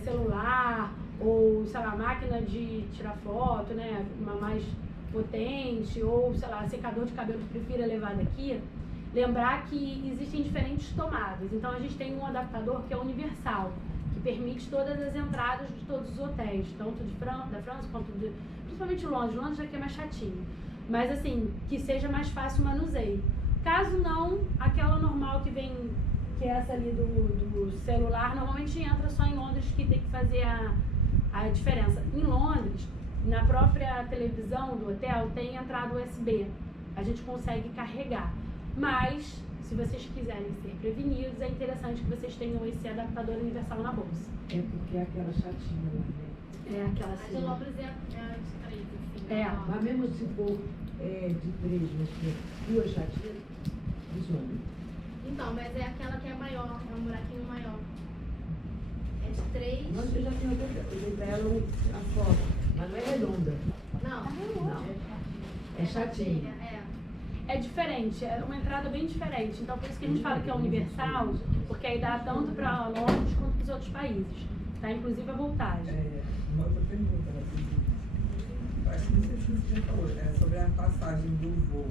celular ou, sei lá, máquina de tirar foto, né, uma mais potente, ou, sei lá, secador de cabelo que prefira levar daqui, lembrar que existem diferentes tomadas. Então a gente tem um adaptador que é universal, que permite todas as entradas de todos os hotéis, tanto da França quanto principalmente Londres. Londres aqui é mais chatinho, mas assim, que seja mais fácil o manuseio. Caso não, aquela normal que vem, que é essa ali do celular, normalmente entra só em Londres, que tem que fazer a diferença. Em Londres, na própria televisão do hotel, tem entrada USB. A gente consegue carregar. Mas, se vocês quiserem ser prevenidos, é interessante que vocês tenham esse adaptador universal na bolsa. É porque é aquela chatinha lá, né? É aquela A de assim. Londres é de 3, assim. Mas mesmo se for de 3, mas que 2 chatinhas, funciona. Então, mas é aquela que é maior, é um buraquinho maior. É de 3. Mas eu já tenho olhado pra ela a foto, mas não é redonda. Não. Não. É chatinha. É diferente, é uma entrada bem diferente. Então, por isso que a gente fala que é universal, porque aí dá tanto para Londres quanto para os outros países. Tá? Inclusive a voltagem. Uma outra pergunta, né? Acho que não sei se você já falou, sobre a passagem do voo.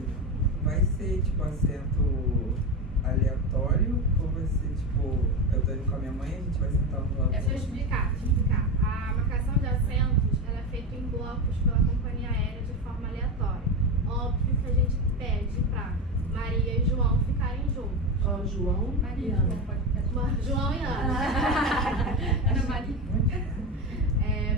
Vai ser, tipo, assento aleatório ou vai ser, tipo, eu tô indo com a minha mãe e a gente vai sentar no lado do Deixa eu outro? explicar. A marcação de assentos, ela é feita em blocos pela companhia aérea de forma aleatória. Ó, João e Ana. João e Ana. Ana Maria.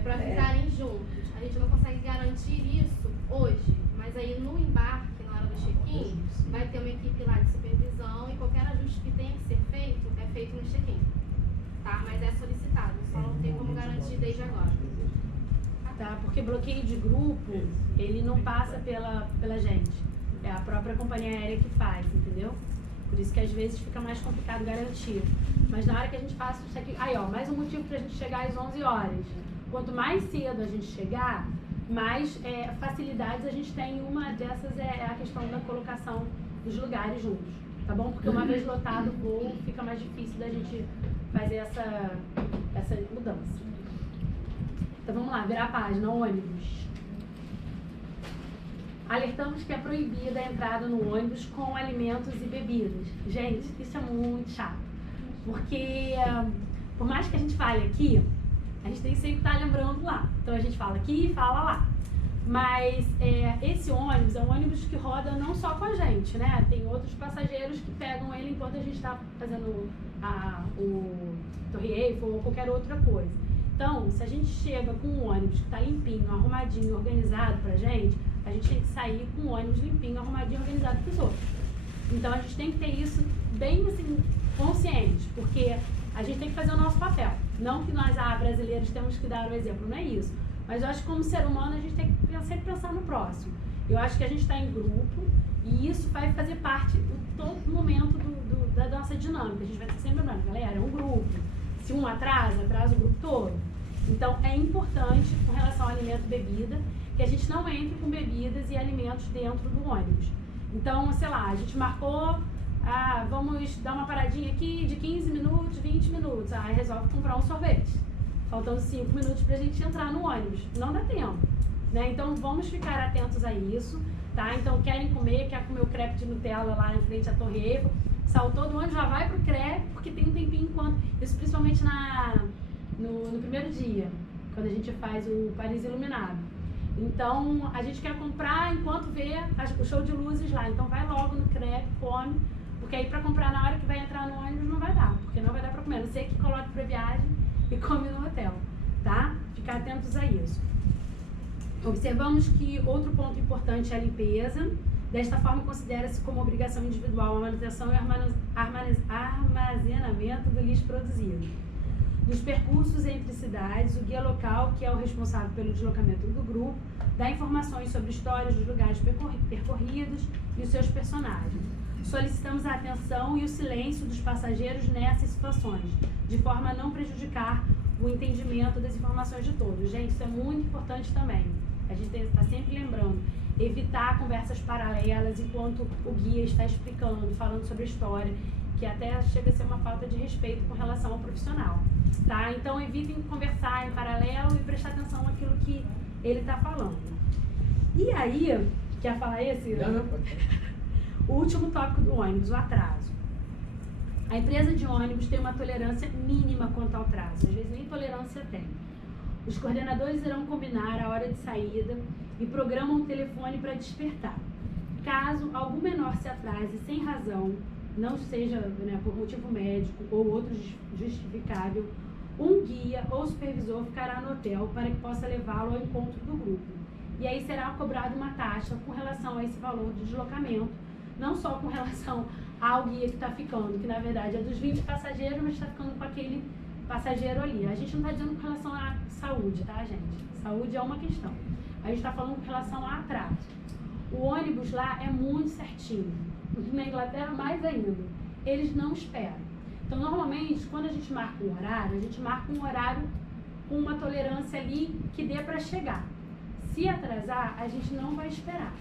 Para ficarem juntos. A gente não consegue garantir isso hoje, mas aí no embarque, na hora do check-in, vai ter uma equipe lá de supervisão e qualquer ajuste que tenha que ser feito, é feito no check-in. Tá? Mas é solicitado, só não tem como garantir desde agora. Tá? Porque bloqueio de grupo, ele não passa pela gente. É a própria companhia aérea que faz, entendeu? Por isso que às vezes fica mais complicado garantir. Mas na hora que a gente passa o check-in... Aí, ó, mais um motivo pra gente chegar às 11 horas. Quanto mais cedo a gente chegar, mais facilidades a gente tem. Uma dessas é a questão da colocação dos lugares juntos, tá bom? Porque uma vez lotado o voo, fica mais difícil da gente fazer essa mudança. Então vamos lá, virar a página, ônibus. Alertamos que é proibida a entrada no ônibus com alimentos e bebidas. Gente, isso é muito chato. Porque, por mais que a gente fale aqui, a gente tem que sempre estar lembrando lá. Então a gente fala aqui e fala lá. Mas esse ônibus é um ônibus que roda não só com a gente, né? Tem outros passageiros que pegam ele enquanto a gente está fazendo o Torre Eiffel ou qualquer outra coisa. Então, se a gente chega com um ônibus que está limpinho, arrumadinho, organizado pra gente, a gente tem que sair com um ônibus limpinho, arrumadinho, organizado pros outros. Então a gente tem que ter isso bem assim, consciente, porque a gente tem que fazer o nosso papel. Não que nós, brasileiros, temos que dar o exemplo, não é isso. Mas eu acho que como ser humano a gente tem que sempre pensar no próximo. Eu acho que a gente está em grupo e isso vai fazer parte de todo momento da nossa dinâmica. A gente vai sempre lembrando, galera, é um grupo. Se um atrasa o grupo todo. Então é importante, com relação ao alimento e bebida, que a gente não entre com bebidas e alimentos dentro do ônibus. Então, sei lá, a gente marcou, vamos dar uma paradinha aqui de 15 minutos, 20 minutos. Aí resolve comprar um sorvete. Faltando 5 minutos pra gente entrar no ônibus. Não dá tempo, né? Então vamos ficar atentos a isso, tá? Então quer comer o crepe de Nutella lá em frente à Torre Eiffel, saltou do ônibus, já vai pro crepe, porque tem um tempinho enquanto... Isso principalmente no primeiro dia, quando a gente faz o Paris Iluminado. Então, a gente quer comprar enquanto vê o show de luzes lá. Então, vai logo no crepe, come, porque aí pra comprar na hora que vai entrar no ônibus não vai dar, porque não vai dar pra comer. Não sei que coloque pra viagem e come no hotel, tá? Ficar atentos a isso. Observamos que outro ponto importante é a limpeza. Desta forma, considera-se como obrigação individual a manutenção e armazenamento do lixo produzido. Nos percursos entre cidades, o guia local, que é o responsável pelo deslocamento do grupo, dá informações sobre histórias dos lugares percorridos e os seus personagens. Solicitamos a atenção e o silêncio dos passageiros nessas situações, de forma a não prejudicar o entendimento das informações de todos. Gente, isso é muito importante também. A gente está sempre lembrando, evitar conversas paralelas enquanto o guia está explicando, falando sobre a história, que até chega a ser uma falta de respeito com relação ao profissional, tá? Então evitem conversar em paralelo e prestar atenção naquilo que ele está falando. E aí, quer falar esse? Não. O último tópico do ônibus, o atraso. A empresa de ônibus tem uma tolerância mínima quanto ao atraso, às vezes nem tolerância tem. Os coordenadores irão combinar a hora de saída e programam o telefone para despertar. Caso algum menor se atrase sem razão, não seja, né, por motivo médico ou outro justificável, um guia ou supervisor ficará no hotel para que possa levá-lo ao encontro do grupo. E aí será cobrada uma taxa com relação a esse valor de deslocamento, não só com relação ao guia que está ficando, que na verdade é dos 20 passageiros, mas está ficando com aquele passageiro ali. A gente não está dizendo com relação à saúde, tá, gente? Saúde é uma questão. A gente está falando com relação a atraso. O ônibus lá é muito certinho. Na Inglaterra, mais ainda. Eles não esperam. Então, normalmente, quando a gente marca um horário, a gente marca um horário com uma tolerância ali que dê para chegar. Se atrasar, a gente não vai esperar,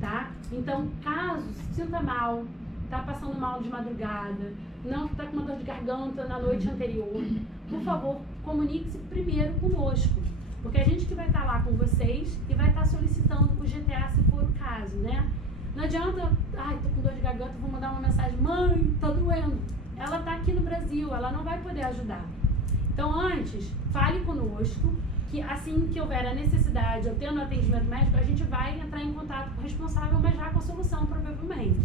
tá? Então, caso se sinta mal, tá passando mal de madrugada, não tá com uma dor de garganta na noite anterior, por favor, comunique-se primeiro conosco, porque a gente que vai estar lá com vocês e vai estar solicitando o GTA se for o caso, né? Não adianta, tô com dor de garganta, vou mandar uma mensagem, mãe, tá doendo. Ela tá aqui no Brasil, ela não vai poder ajudar. Então, antes, fale conosco, que assim que houver a necessidade, ou tendo atendimento médico, a gente vai entrar em contato com o responsável, mas já com a solução, provavelmente.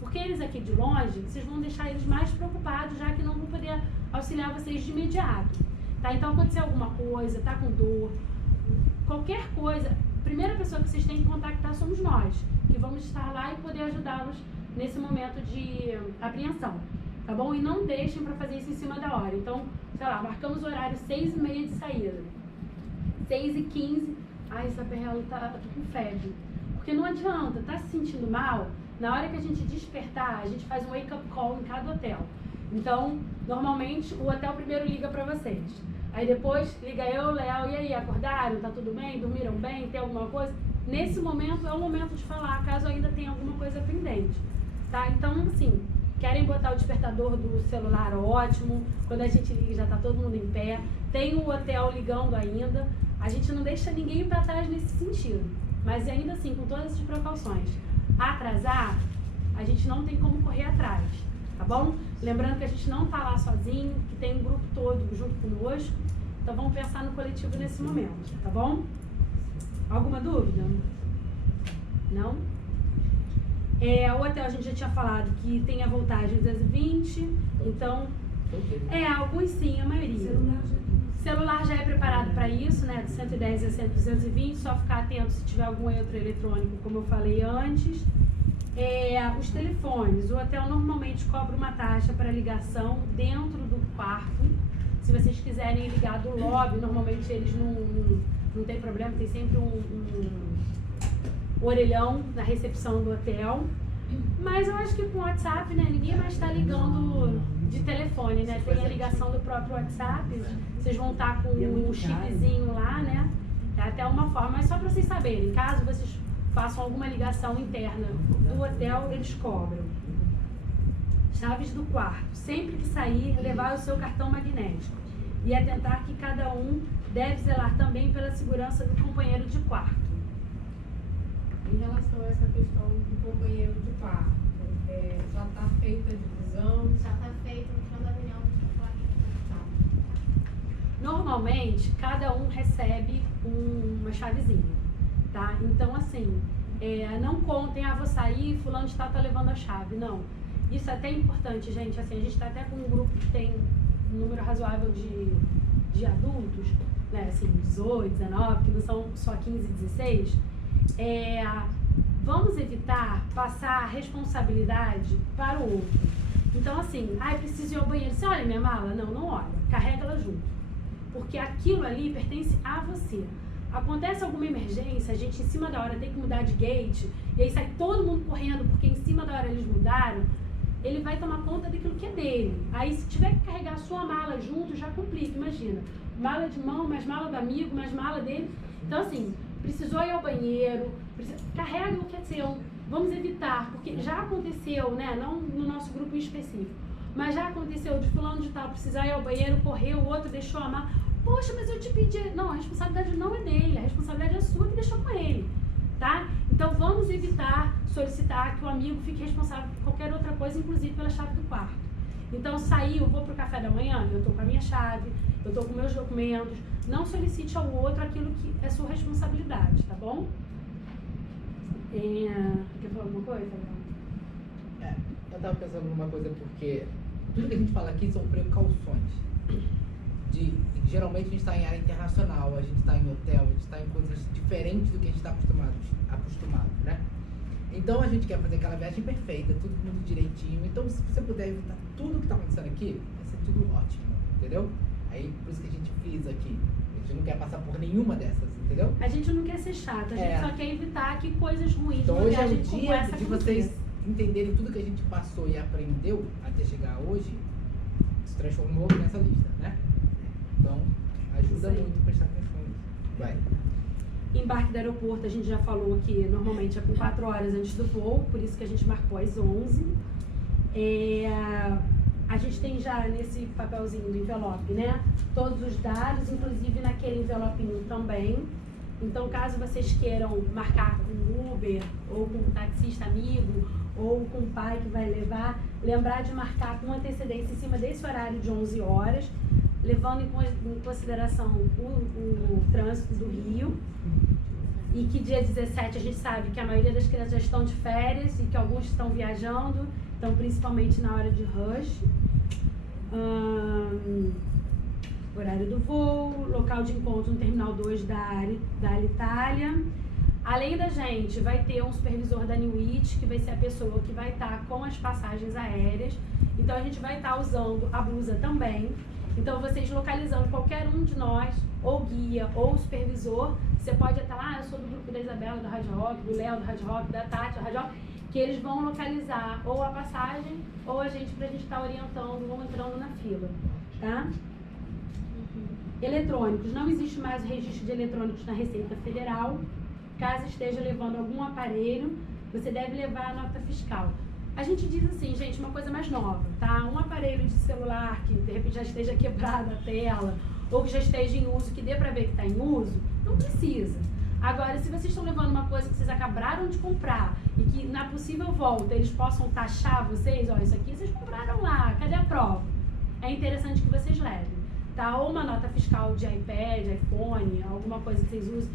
Porque eles aqui de longe, vocês vão deixar eles mais preocupados, já que não vão poder auxiliar vocês de imediato. Tá? Então, aconteceu alguma coisa, tá com dor, qualquer coisa, a primeira pessoa que vocês têm que contactar somos nós, que vamos estar lá e poder ajudá-los nesse momento de apreensão, tá bom? E não deixem para fazer isso em cima da hora. Então, sei lá, marcamos o horário 6h30 de saída, 6h15, ai, Isabela, tô com febre. Porque não adianta, tá se sentindo mal, na hora que a gente despertar, a gente faz um wake-up call em cada hotel. Então, normalmente, o hotel primeiro liga para vocês. Aí depois liga eu, Léo, e aí, acordaram? Tá tudo bem? Dormiram bem? Tem alguma coisa? Nesse momento é o momento de falar, caso ainda tenha alguma coisa pendente, tá? Então, assim, querem botar o despertador do celular, ótimo. Quando a gente liga, já tá todo mundo em pé. Tem o hotel ligando ainda. A gente não deixa ninguém para trás nesse sentido. Mas ainda assim, com todas as precauções. Atrasar, a gente não tem como correr atrás, tá bom? Lembrando que a gente não tá lá sozinho, que tem um grupo todo junto conosco. Então vamos pensar no coletivo nesse momento, tá bom? Alguma dúvida? Não? O hotel a gente já tinha falado que tem a voltagem 220, então... alguns sim, a maioria. Celular já é preparado para isso, né? De 110 a 220, só ficar atento se tiver algum outro eletrônico, como eu falei antes. Os telefones, o hotel normalmente cobra uma taxa para ligação dentro do quarto. Se vocês quiserem ligar do lobby, normalmente eles não tem problema, tem sempre um orelhão na recepção do hotel. Mas eu acho que com o WhatsApp, né, ninguém mais está ligando de telefone, né? Tem a ligação do próprio WhatsApp, vocês vão estar com um chipzinho lá, né? É até uma forma, mas só para vocês saberem, caso vocês façam alguma ligação interna do hotel, eles cobram. Chaves do quarto. Sempre que sair, levar o seu cartão magnético. E atentar que cada um deve zelar também pela segurança do companheiro de quarto. Em relação a essa questão do companheiro de quarto, já está feita a divisão? Já está feito no final da reunião, a gente vai falar aqui. Normalmente, cada um recebe uma chavezinha, tá? Então, assim, não contem, vou sair, fulano de tal tá levando a chave, não. Isso é até importante, gente, assim, a gente está até com um grupo que tem um número razoável de adultos, né, assim, 18, 19, que não são só 15, 16, vamos evitar passar a responsabilidade para o outro. Então, assim, preciso ir ao banheiro. Você olha minha mala? Não, não olha. Carrega ela junto. Porque aquilo ali pertence a você. Acontece alguma emergência, a gente em cima da hora tem que mudar de gate, e aí sai todo mundo correndo porque em cima da hora eles mudaram, ele vai tomar conta daquilo que é dele. Aí se tiver que carregar a sua mala junto, já complica, imagina. Mala de mão, mais mala do amigo, mais mala dele. Então, assim, precisou ir ao banheiro, carrega o que é seu. Vamos evitar, porque já aconteceu, né, não no nosso grupo em específico, mas já aconteceu de fulano de tal precisar ir ao banheiro, correu, o outro deixou a mala. Poxa, mas eu te pedi. Não, a responsabilidade não é dele, a responsabilidade é sua que deixou com ele, tá? Então vamos evitar solicitar que o amigo fique responsável por qualquer outra coisa, inclusive pela chave do quarto. Então saiu, vou pro café da manhã, eu tô com a minha chave, eu tô com meus documentos. Não solicite ao outro aquilo que é sua responsabilidade, tá bom? Quer falar alguma coisa? Eu tava pensando numa coisa, porque tudo que a gente fala aqui são precauções. Geralmente a gente está em área internacional, a gente está em hotel, a gente está em coisas diferentes do que a gente está acostumado, né? Então a gente quer fazer aquela viagem perfeita, tudo muito direitinho. Então se você puder evitar tudo que está acontecendo aqui, vai ser tudo ótimo, entendeu? Aí por isso que a gente frisa aqui. A gente não quer passar por nenhuma dessas, entendeu? A gente não quer ser chato, a gente só quer evitar que coisas ruins então, de uma hoje viagem é o como dia essa de vocês entenderem tudo que a gente passou e aprendeu até chegar hoje, se transformou nessa lista, né? Então, ajuda muito a prestar atenção nisso. Vai. Embarque do aeroporto, a gente já falou que normalmente é com 4 horas antes do voo, por isso que a gente marcou às 11. A gente tem já nesse papelzinho do envelope, né? Todos os dados, inclusive naquele envelopinho também. Então, caso vocês queiram marcar com o Uber, ou com o taxista amigo, ou com o pai que vai levar, lembrar de marcar com antecedência em cima desse horário de 11 horas, levando em consideração o trânsito do Rio. e que dia 17 a gente sabe que a maioria das crianças já estão de férias e que alguns estão viajando, então principalmente na hora de rush. Horário do voo, local de encontro no Terminal 2 da Alitalia. Além da gente, vai ter um supervisor da Newit, que vai ser a pessoa que vai estar com as passagens aéreas. Então a gente vai estar usando a blusa também. Então vocês localizando qualquer um de nós, ou guia, ou supervisor, você pode até lá, eu sou do grupo da Isabela, do Rádio Rock, do Léo, do Rádio Rock, da Tati, do Rádio Rock, que eles vão localizar ou a passagem, ou a gente, pra gente estar orientando ou entrando na fila, tá? Eletrônicos, não existe mais o registro de eletrônicos na Receita Federal. Caso esteja levando algum aparelho, você deve levar a nota fiscal. A gente diz assim, gente, uma coisa mais nova, tá? Um aparelho de celular que de repente já esteja quebrado a tela, ou que já esteja em uso, que dê pra ver que está em uso, não precisa. Agora, se vocês estão levando uma coisa que vocês acabaram de comprar e que na possível volta eles possam taxar vocês, ó, isso aqui vocês compraram lá, cadê a prova? É interessante que vocês levem, tá? Ou uma nota fiscal de iPad, iPhone, alguma coisa que vocês usem,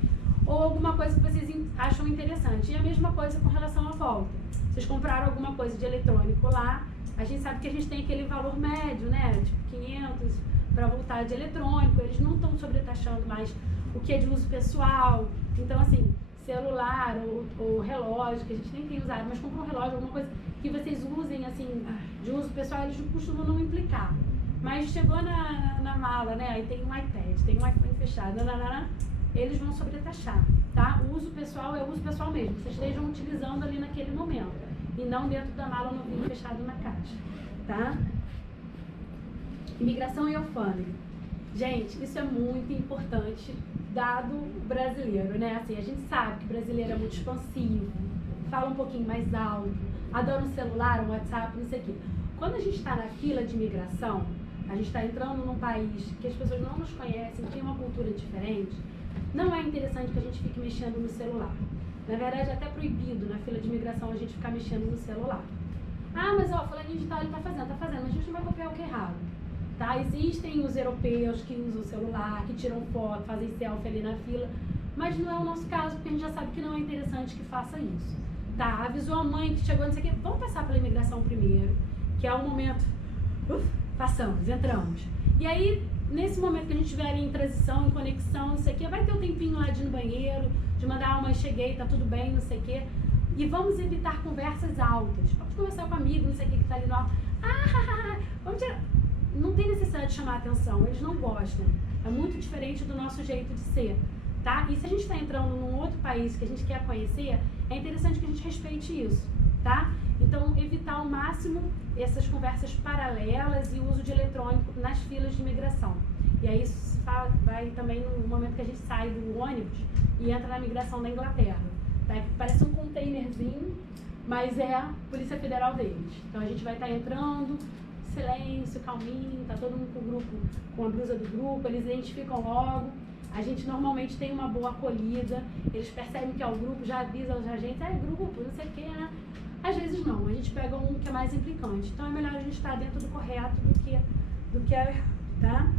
ou alguma coisa que vocês acham interessante. E a mesma coisa com relação à volta. Vocês compraram alguma coisa de eletrônico lá, a gente sabe que a gente tem aquele valor médio, né? Tipo 500 para voltar de eletrônico, eles não estão sobretaxando mais o que é de uso pessoal. Então, assim, celular ou relógio, que a gente nem tem usado, mas compra um relógio, alguma coisa que vocês usem, assim, de uso pessoal, eles costumam não implicar. Mas chegou na mala, né? Aí tem um iPad, tem um iPhone fechado, eles vão sobretaxar, tá? O uso pessoal é o uso pessoal mesmo, vocês estejam utilizando ali naquele momento, e não dentro da mala novinho fechado na caixa, tá? Imigração e alfândega. Gente, isso é muito importante, dado o brasileiro, né? Assim, a gente sabe que o brasileiro é muito expansivo, fala um pouquinho mais alto, adora um celular, um WhatsApp, não sei o quê. Quando a gente está na fila de imigração, a gente está entrando num país que as pessoas não nos conhecem, tem uma cultura diferente, não é interessante que a gente fique mexendo no celular. Na verdade, é até proibido na fila de imigração a gente ficar mexendo no celular. Ah, mas ó, fulaninho de tal, ele tá fazendo, mas a gente não vai copiar o que é errado. Tá? Existem os europeus que usam o celular, que tiram foto, fazem selfie ali na fila, mas não é o nosso caso, porque a gente já sabe que não é interessante que faça isso. Tá? Avisou a mãe que chegou, não sei o quê, vamos passar pela imigração primeiro, que é o momento, passamos, entramos. E aí, nesse momento que a gente estiver em transição, em conexão, não sei o quê, vai ter um tempinho lá de ir no banheiro, de mandar uma cheguei, tá tudo bem, não sei o quê. E vamos evitar conversas altas. Pode conversar com um amigo, não sei o que tá ali no alto. Vamos tirar. Não tem necessidade de chamar a atenção, eles não gostam. É muito diferente do nosso jeito de ser, tá? E se a gente está entrando num outro país que a gente quer conhecer, é interessante que a gente respeite isso, tá? Então, evitar ao máximo essas conversas paralelas e o uso de eletrônico nas filas de imigração. E aí isso vai também no momento que a gente sai do ônibus e entra na imigração da Inglaterra, tá? Parece um containerzinho, mas é a Polícia Federal deles. Então a gente vai estar entrando, silêncio, calminho, tá todo mundo com o grupo, com a blusa do grupo, eles identificam logo. A gente normalmente tem uma boa acolhida, eles percebem que é o grupo, já avisam os agentes, é grupo, não sei o que, né? Às vezes não, a gente pega um que é mais implicante. Então é melhor a gente estar dentro do correto do que errado, tá?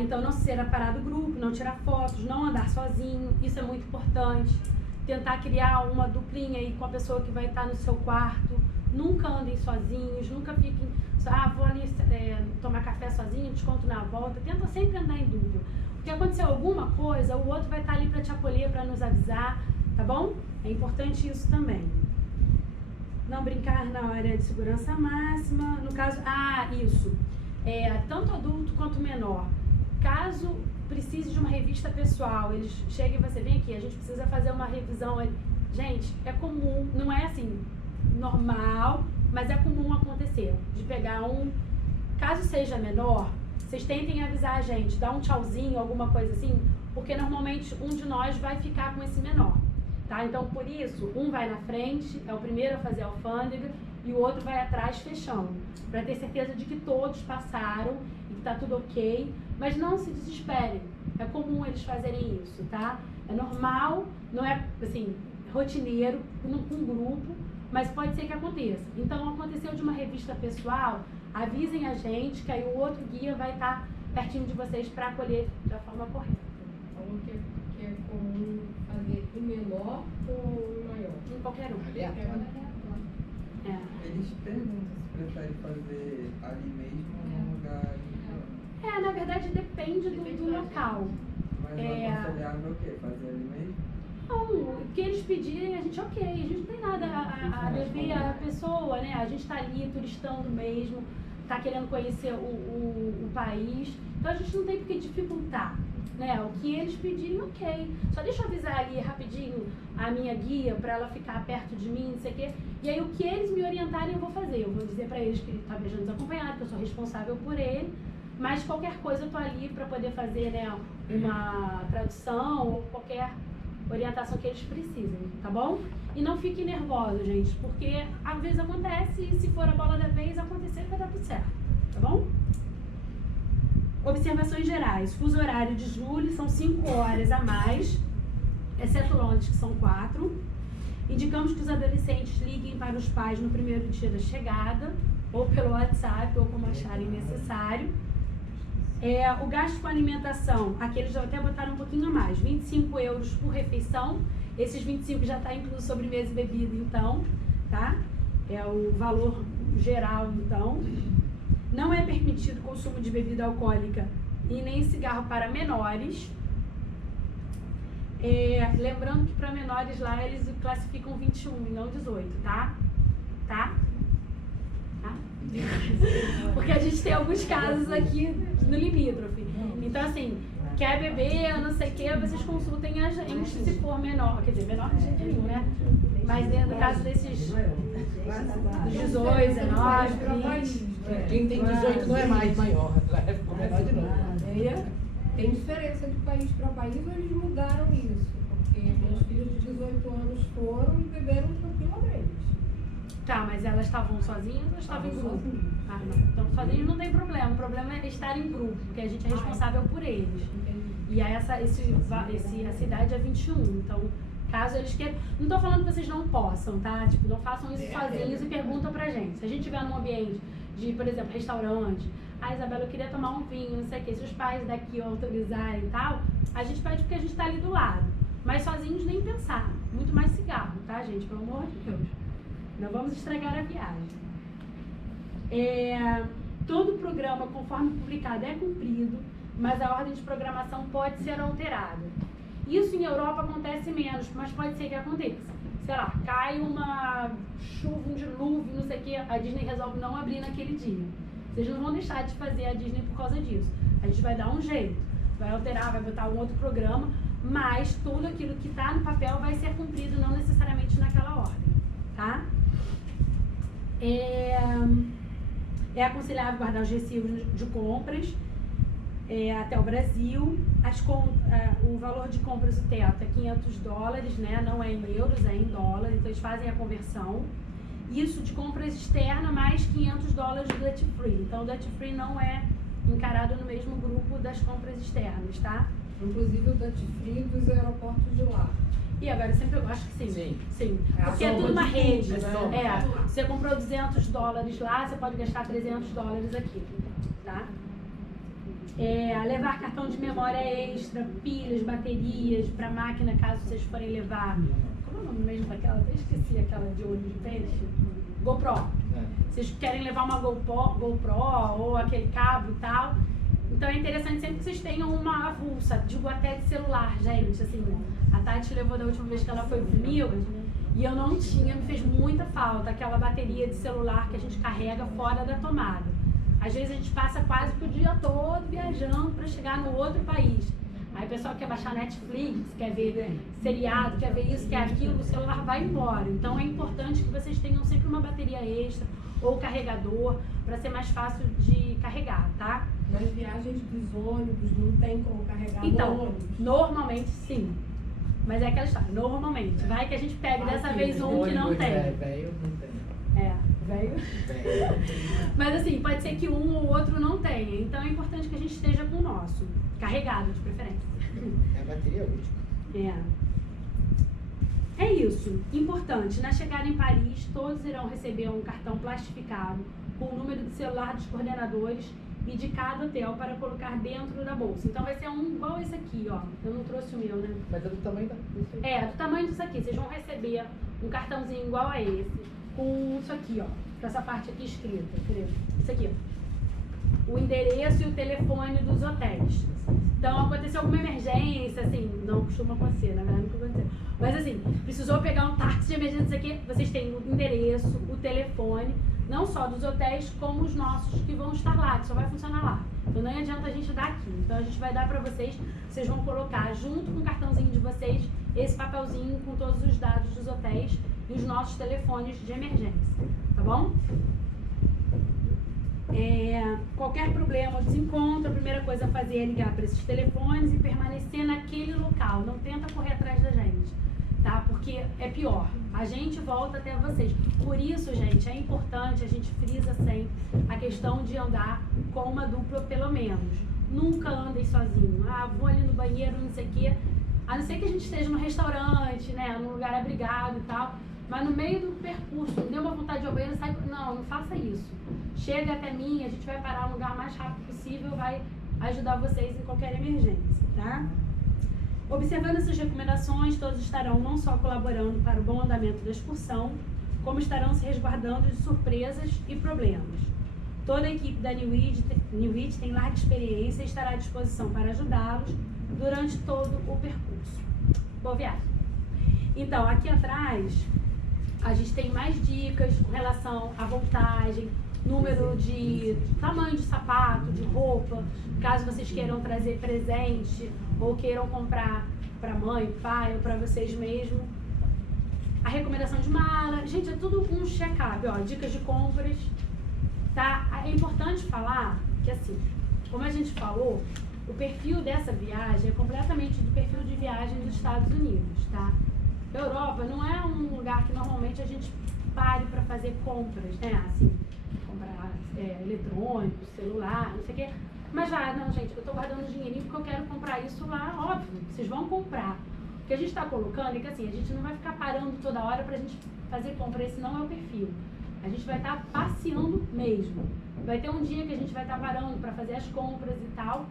Então não ser separar do grupo, não tirar fotos, não andar sozinho, isso é muito importante. Tentar criar uma duplinha aí com a pessoa que vai estar no seu quarto. Nunca andem sozinhos, nunca fiquem, vou ali tomar café sozinho, desconto na volta. Tenta sempre andar em dupla. Porque aconteceu alguma coisa, o outro vai estar ali para te acolher, para nos avisar, tá bom? É importante isso também. Não brincar na área de segurança máxima. No caso, isso. Tanto adulto quanto menor. Caso precise de uma revista pessoal, eles chegam e você vem aqui, a gente precisa fazer uma revisão. Gente, é comum, não é assim normal, mas é comum acontecer de pegar caso seja menor, vocês tentem avisar a gente, dar um tchauzinho, alguma coisa assim, porque normalmente um de nós vai ficar com esse menor, tá? Então por isso, um vai na frente, é o primeiro a fazer a alfândega e o outro vai atrás fechando, para ter certeza de que todos passaram e que tá tudo ok, mas não se desesperem, é comum eles fazerem isso, tá? É normal, não é assim rotineiro com um grupo, mas pode ser que aconteça. Então, aconteceu de uma revista pessoal, avisem a gente que aí o outro guia vai estar pertinho de vocês para acolher da forma correta. Algo que é comum qualquer um. Aleatório. É. Eles perguntam se prefere fazer ali mesmo ou num lugar diferente. Na verdade depende do local. Mas o aconselhável é o quê? Fazer ali mesmo? Não, o que eles pedirem, a gente ok, a gente não tem nada a dever à pessoa, né? A gente tá ali turistando mesmo, tá querendo conhecer o país, então a gente não tem por que dificultar, né? O que eles pedirem, ok. Só deixa eu avisar ali rapidinho a minha guia para ela ficar perto de mim, não sei o quê. E aí o que eles me orientarem eu vou fazer. Eu vou dizer para eles que ele tá viajando desacompanhado, que eu sou responsável por ele, mas qualquer coisa eu tô ali para poder fazer, né, uma tradução ou qualquer orientação que eles precisem, tá bom? E não fiquem nervosos, gente, porque às vezes acontece e se for a bola da vez acontecer vai dar tudo certo, tá bom? Observações gerais. Fuso horário de julho são 5 horas a mais, exceto Londres, que são 4. Indicamos que os adolescentes liguem para os pais no primeiro dia da chegada, ou pelo WhatsApp, ou como acharem necessário. O gasto com alimentação, aqui eles já até botaram um pouquinho a mais, 25 euros por refeição. Esses 25 já está incluso sobremesa e bebida, então, tá? É o valor geral, então. Não é permitido o consumo de bebida alcoólica e nem cigarro para menores. Lembrando que para menores lá eles classificam 21 e não 18, tá? Tá? Porque a gente tem alguns casos aqui no limítrofe. Então, assim, quer beber, não sei o que, vocês consultem a gente se for menor. Quer dizer, menor de jeito nenhum, né? Mas dentro do caso desses dos 18, 19, 20. Quem tem 18 não é mais maior, ficou menor de novo. Tem diferença de país para país ou eles mudaram isso? Porque meus filhos de 18 anos foram e beberam tranquilamente. Tá, mas elas estavam sozinhas ou estavam em grupo? Ah, não. Então, sozinhos não tem problema. O problema é estar em grupo, porque a gente é responsável por eles. E aí a cidade é 21. Então, caso eles queiram... Não tô falando que vocês não possam, tá? Tipo, não façam isso sozinhos e perguntam pra gente. Se a gente estiver num ambiente de, por exemplo, restaurante, Isabela, eu queria tomar um vinho, não sei o que, se os pais daqui autorizarem e tal, a gente pede porque a gente tá ali do lado. Mas sozinhos nem pensar. Muito mais cigarro, tá, gente? Pelo amor de Deus. Não vamos estragar a viagem. Todo o programa, conforme publicado, é cumprido, mas a ordem de programação pode ser alterada. Isso em Europa acontece menos, mas pode ser que aconteça. Sei lá, cai uma chuva, um dilúvio, não sei o que, a Disney resolve não abrir naquele dia. Vocês não vão deixar de fazer a Disney por causa disso. A gente vai dar um jeito, vai alterar, vai botar um outro programa, mas tudo aquilo que está no papel vai ser cumprido, não necessariamente naquela ordem, tá? É aconselhável guardar os recibos de compras até o Brasil. O valor de compras do teto é $500, né? Não é em euros, é em dólares, então eles fazem a conversão. Isso de compras externa mais $500 do duty free. Então o duty free não é encarado no mesmo grupo das compras externas, tá? Inclusive o duty free dos aeroportos de lá. E agora sempre eu acho que sim. Sim. É Porque é tudo uma rede. né? Você comprou $200 lá, você pode gastar $300 aqui, tá? Levar cartão de memória extra, pilhas, baterias para máquina, caso vocês forem levar. Como é o nome mesmo daquela? Eu esqueci aquela de olho de peixe. GoPro. Vocês querem levar uma GoPro ou aquele cabo e tal. Então é interessante sempre que vocês tenham uma avulsa, digo até de celular, gente, assim, a Tati levou da última vez que ela foi comigo e eu não tinha, me fez muita falta aquela bateria de celular que a gente carrega fora da tomada. Às vezes a gente passa quase que o dia todo viajando para chegar no outro país. Aí o pessoal quer baixar Netflix, quer ver seriado, quer ver isso, quer aquilo, o celular vai embora. Então é importante que vocês tenham sempre uma bateria extra ou carregador para ser mais fácil de carregar, tá? Nas viagens dos ônibus não tem como carregar então, no ônibus? Normalmente sim. Mas é aquela história, normalmente. Vai que a gente pega dessa vez um que não tem. Velho, não tem. Velho. Mas assim, pode ser que um ou outro não tenha. Então é importante que a gente esteja com o nosso. Carregado, de preferência. A bateria é útil. É isso. Importante, na chegada em Paris, todos irão receber um cartão plastificado com o número de celular dos coordenadores e de cada hotel para colocar dentro da bolsa. Então vai ser um igual esse aqui, ó. Eu não trouxe o meu, né? Mas é do tamanho da... Do tamanho disso aqui. Vocês vão receber um cartãozinho igual a esse, com isso aqui, ó, com essa parte aqui escrita, isso aqui, ó, o endereço e o telefone dos hotéis. Então, aconteceu alguma emergência, assim, não costuma acontecer, na verdade nunca aconteceu. Mas assim, precisou pegar um táxi de emergência aqui, vocês têm o endereço, o telefone, não só dos hotéis, como os nossos que vão estar lá, que só vai funcionar lá. Então não adianta a gente dar aqui. Então a gente vai dar pra vocês, vocês vão colocar junto com o cartãozinho de vocês, esse papelzinho com todos os dados dos hotéis e os nossos telefones de emergência, tá bom? Qualquer problema ou desencontro, a primeira coisa a fazer é ligar para esses telefones e permanecer naquele local. Não tenta correr atrás da gente, tá? Porque é pior. A gente volta até vocês. Por isso, gente, é importante, a gente frisa sempre a questão de andar com uma dupla pelo menos. Nunca andem sozinho. Ah, vou ali no banheiro, não sei o quê. A não ser que a gente esteja no restaurante, né, num lugar abrigado e tal. Mas no meio do percurso, não deu uma vontade de ir ao banheiro, sai. Não faça isso. Chega até mim, a gente vai parar no lugar mais rápido possível, vai ajudar vocês em qualquer emergência, tá? Observando essas recomendações, todos estarão não só colaborando para o bom andamento da excursão, como estarão se resguardando de surpresas e problemas. Toda a equipe da New It tem larga experiência e estará à disposição para ajudá-los durante todo o percurso. Boa viagem! Então, aqui atrás, a gente tem mais dicas com relação à voltagem, número de tamanho de sapato, de roupa, caso vocês queiram trazer presente ou queiram comprar para mãe, pai ou para vocês mesmos. A recomendação de mala, gente, é tudo um check-up, ó, dicas de compras, tá? É importante falar que, assim, como a gente falou, o perfil dessa viagem é completamente do perfil de viagem dos Estados Unidos, tá? A Europa não é um lugar que normalmente a gente pare para fazer compras, né? Assim, comprar eletrônicos, celular, não sei o quê. Mas já, não, gente, eu tô guardando dinheirinho porque eu quero comprar isso lá, óbvio, vocês vão comprar. O que a gente está colocando é que assim, a gente não vai ficar parando toda hora pra gente fazer compra, esse não é o perfil. A gente vai estar passeando mesmo. Vai ter um dia que a gente vai estar parando para fazer as compras e tal,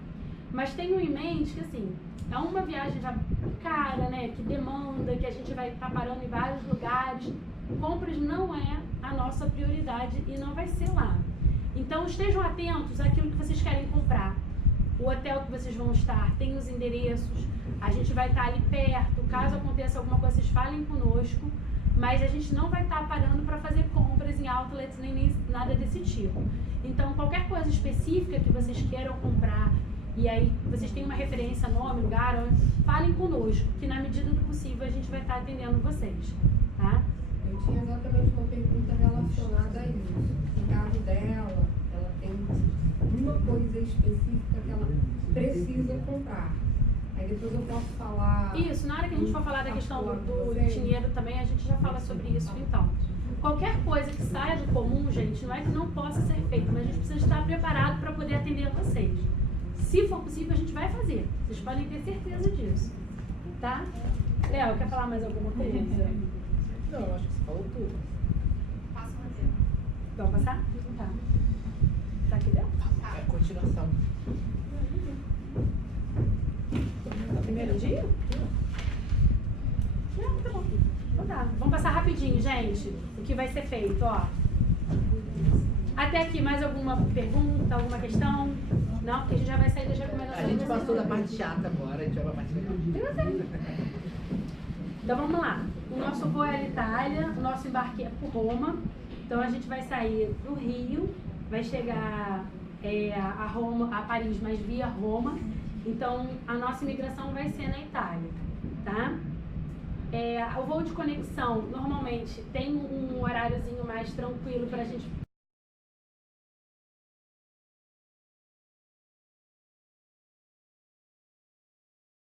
mas tenham em mente que assim, é uma viagem já cara, né, que demanda, que a gente vai estar parando em vários lugares. Compras não é a nossa prioridade e não vai ser lá. Então estejam atentos àquilo que vocês querem comprar. O hotel que vocês vão estar tem os endereços, a gente vai estar ali perto, caso aconteça alguma coisa, vocês falem conosco, mas a gente não vai estar parando para fazer compras em outlets nem nada desse tipo. Então qualquer coisa específica que vocês queiram comprar, e aí vocês têm uma referência, nome, lugar, falem conosco, que na medida do possível a gente vai estar atendendo vocês, tá? Eu tinha exatamente uma pergunta relacionada a isso. No caso dela, ela tem uma coisa específica que ela precisa comprar. Aí depois eu posso falar... Isso, na hora que a gente for falar da questão do dinheiro também, a gente já fala sobre isso, então. Qualquer coisa que saia do comum, gente, não é que não possa ser feita, mas a gente precisa estar preparado para poder atender a vocês. Se for possível, a gente vai fazer. Vocês podem ter certeza disso, tá? Léo, quer falar mais alguma coisa? Não, eu acho que você falou tudo. Posso fazer? Vamos passar? Tá. Tá aqui dentro? É a continuação. Primeiro dia? Não, tá bom. Então tá. Vamos passar rapidinho, gente, o que vai ser feito, ó. Até aqui, mais alguma pergunta, alguma questão? Não, porque a gente já vai sair das recomendações. A gente passou da parte chata agora, a gente vai pra parte legal. Então vamos lá. O nosso voo é a Itália, o nosso embarque é por Roma. Então a gente vai sair do Rio, vai chegar a Roma, a Paris, mas via Roma. Então a nossa imigração vai ser na Itália, tá? O voo de conexão normalmente tem um horáriozinho mais tranquilo pra gente